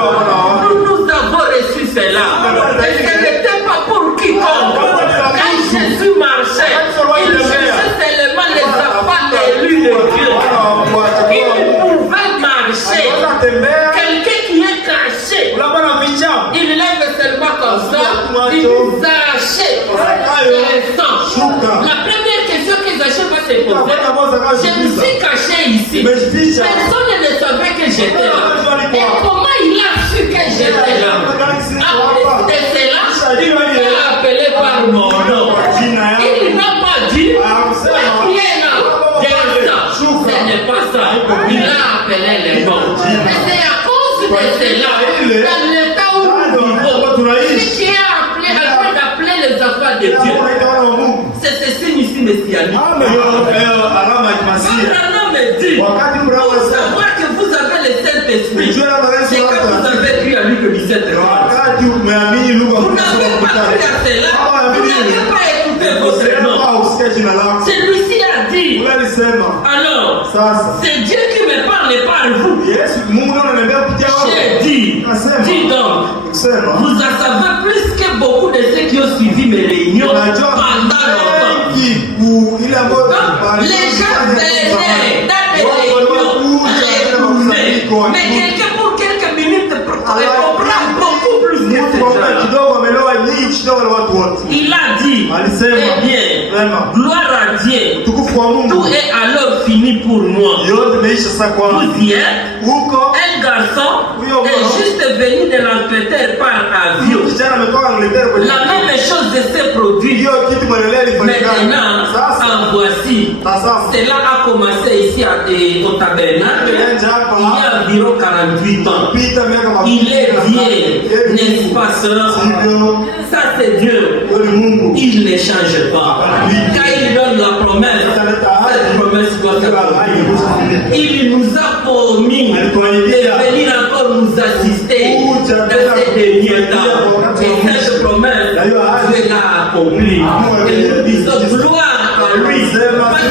Nous avons reçu cela. Et ce n'était pas pour quiconque. Quand Jésus marchait, il cherchait seulement les enfants élus de Dieu. Il pouvait marcher. Quelqu'un qui est caché, il lève seulement comme ça, il nous a arraché le sang. La première question que Zaché va se poser, je me suis caché ici. Personne ne savait que j'étais là. Et comment il a su que j'étais là? À plus de cela, il m'a appelé par mon nom. Il n'a pas dit, qui est là? Ce n'est pas ça. Il a appelé les noms. Mais c'est à cause de cela, dans l'état où nous vivons, ce qui est appelé, à quoi d'appeler les enfants de Dieu, c'est ce signe ici messianique. Branham me dit, pour savoir que vous avez le Saint-Esprit, c'est que vous avez cru à Luc 17:30. Vous n'avez pas cru à cela, vous n'avez pas écouté votre nom. Celui-ci a dit, alors, c'est Dieu qui me parle par vous. J'ai dit, dis donc, vous en savez plus que beaucoup de ceux qui ont suivi mes réunions pendant longtemps. Les gens venaient dans des réunions, mais quelqu'un pour quelques minutes comprend beaucoup plus que ces gens. Il a dit, eh bien, gloire à Dieu, tout est alors fini pour moi. Vous y êtes, un garçon est juste venu de l'Angleterre par avion. La même chose s'est produite. Maintenant, en voici. Cela a commencé ici au tabernacle il y a environ 48 ans. Il est Dieu, n'est-ce pas, sœur? Ça, c'est Dieu. Il ne change pas. Quand il donne la promesse, cette promesse doit se accomplir. Il nous a promis de venir encore nous assister dans ces derniers temps. Et cette promesse, Dieu l'a accomplie. Et nous disons gloire à lui. Parce que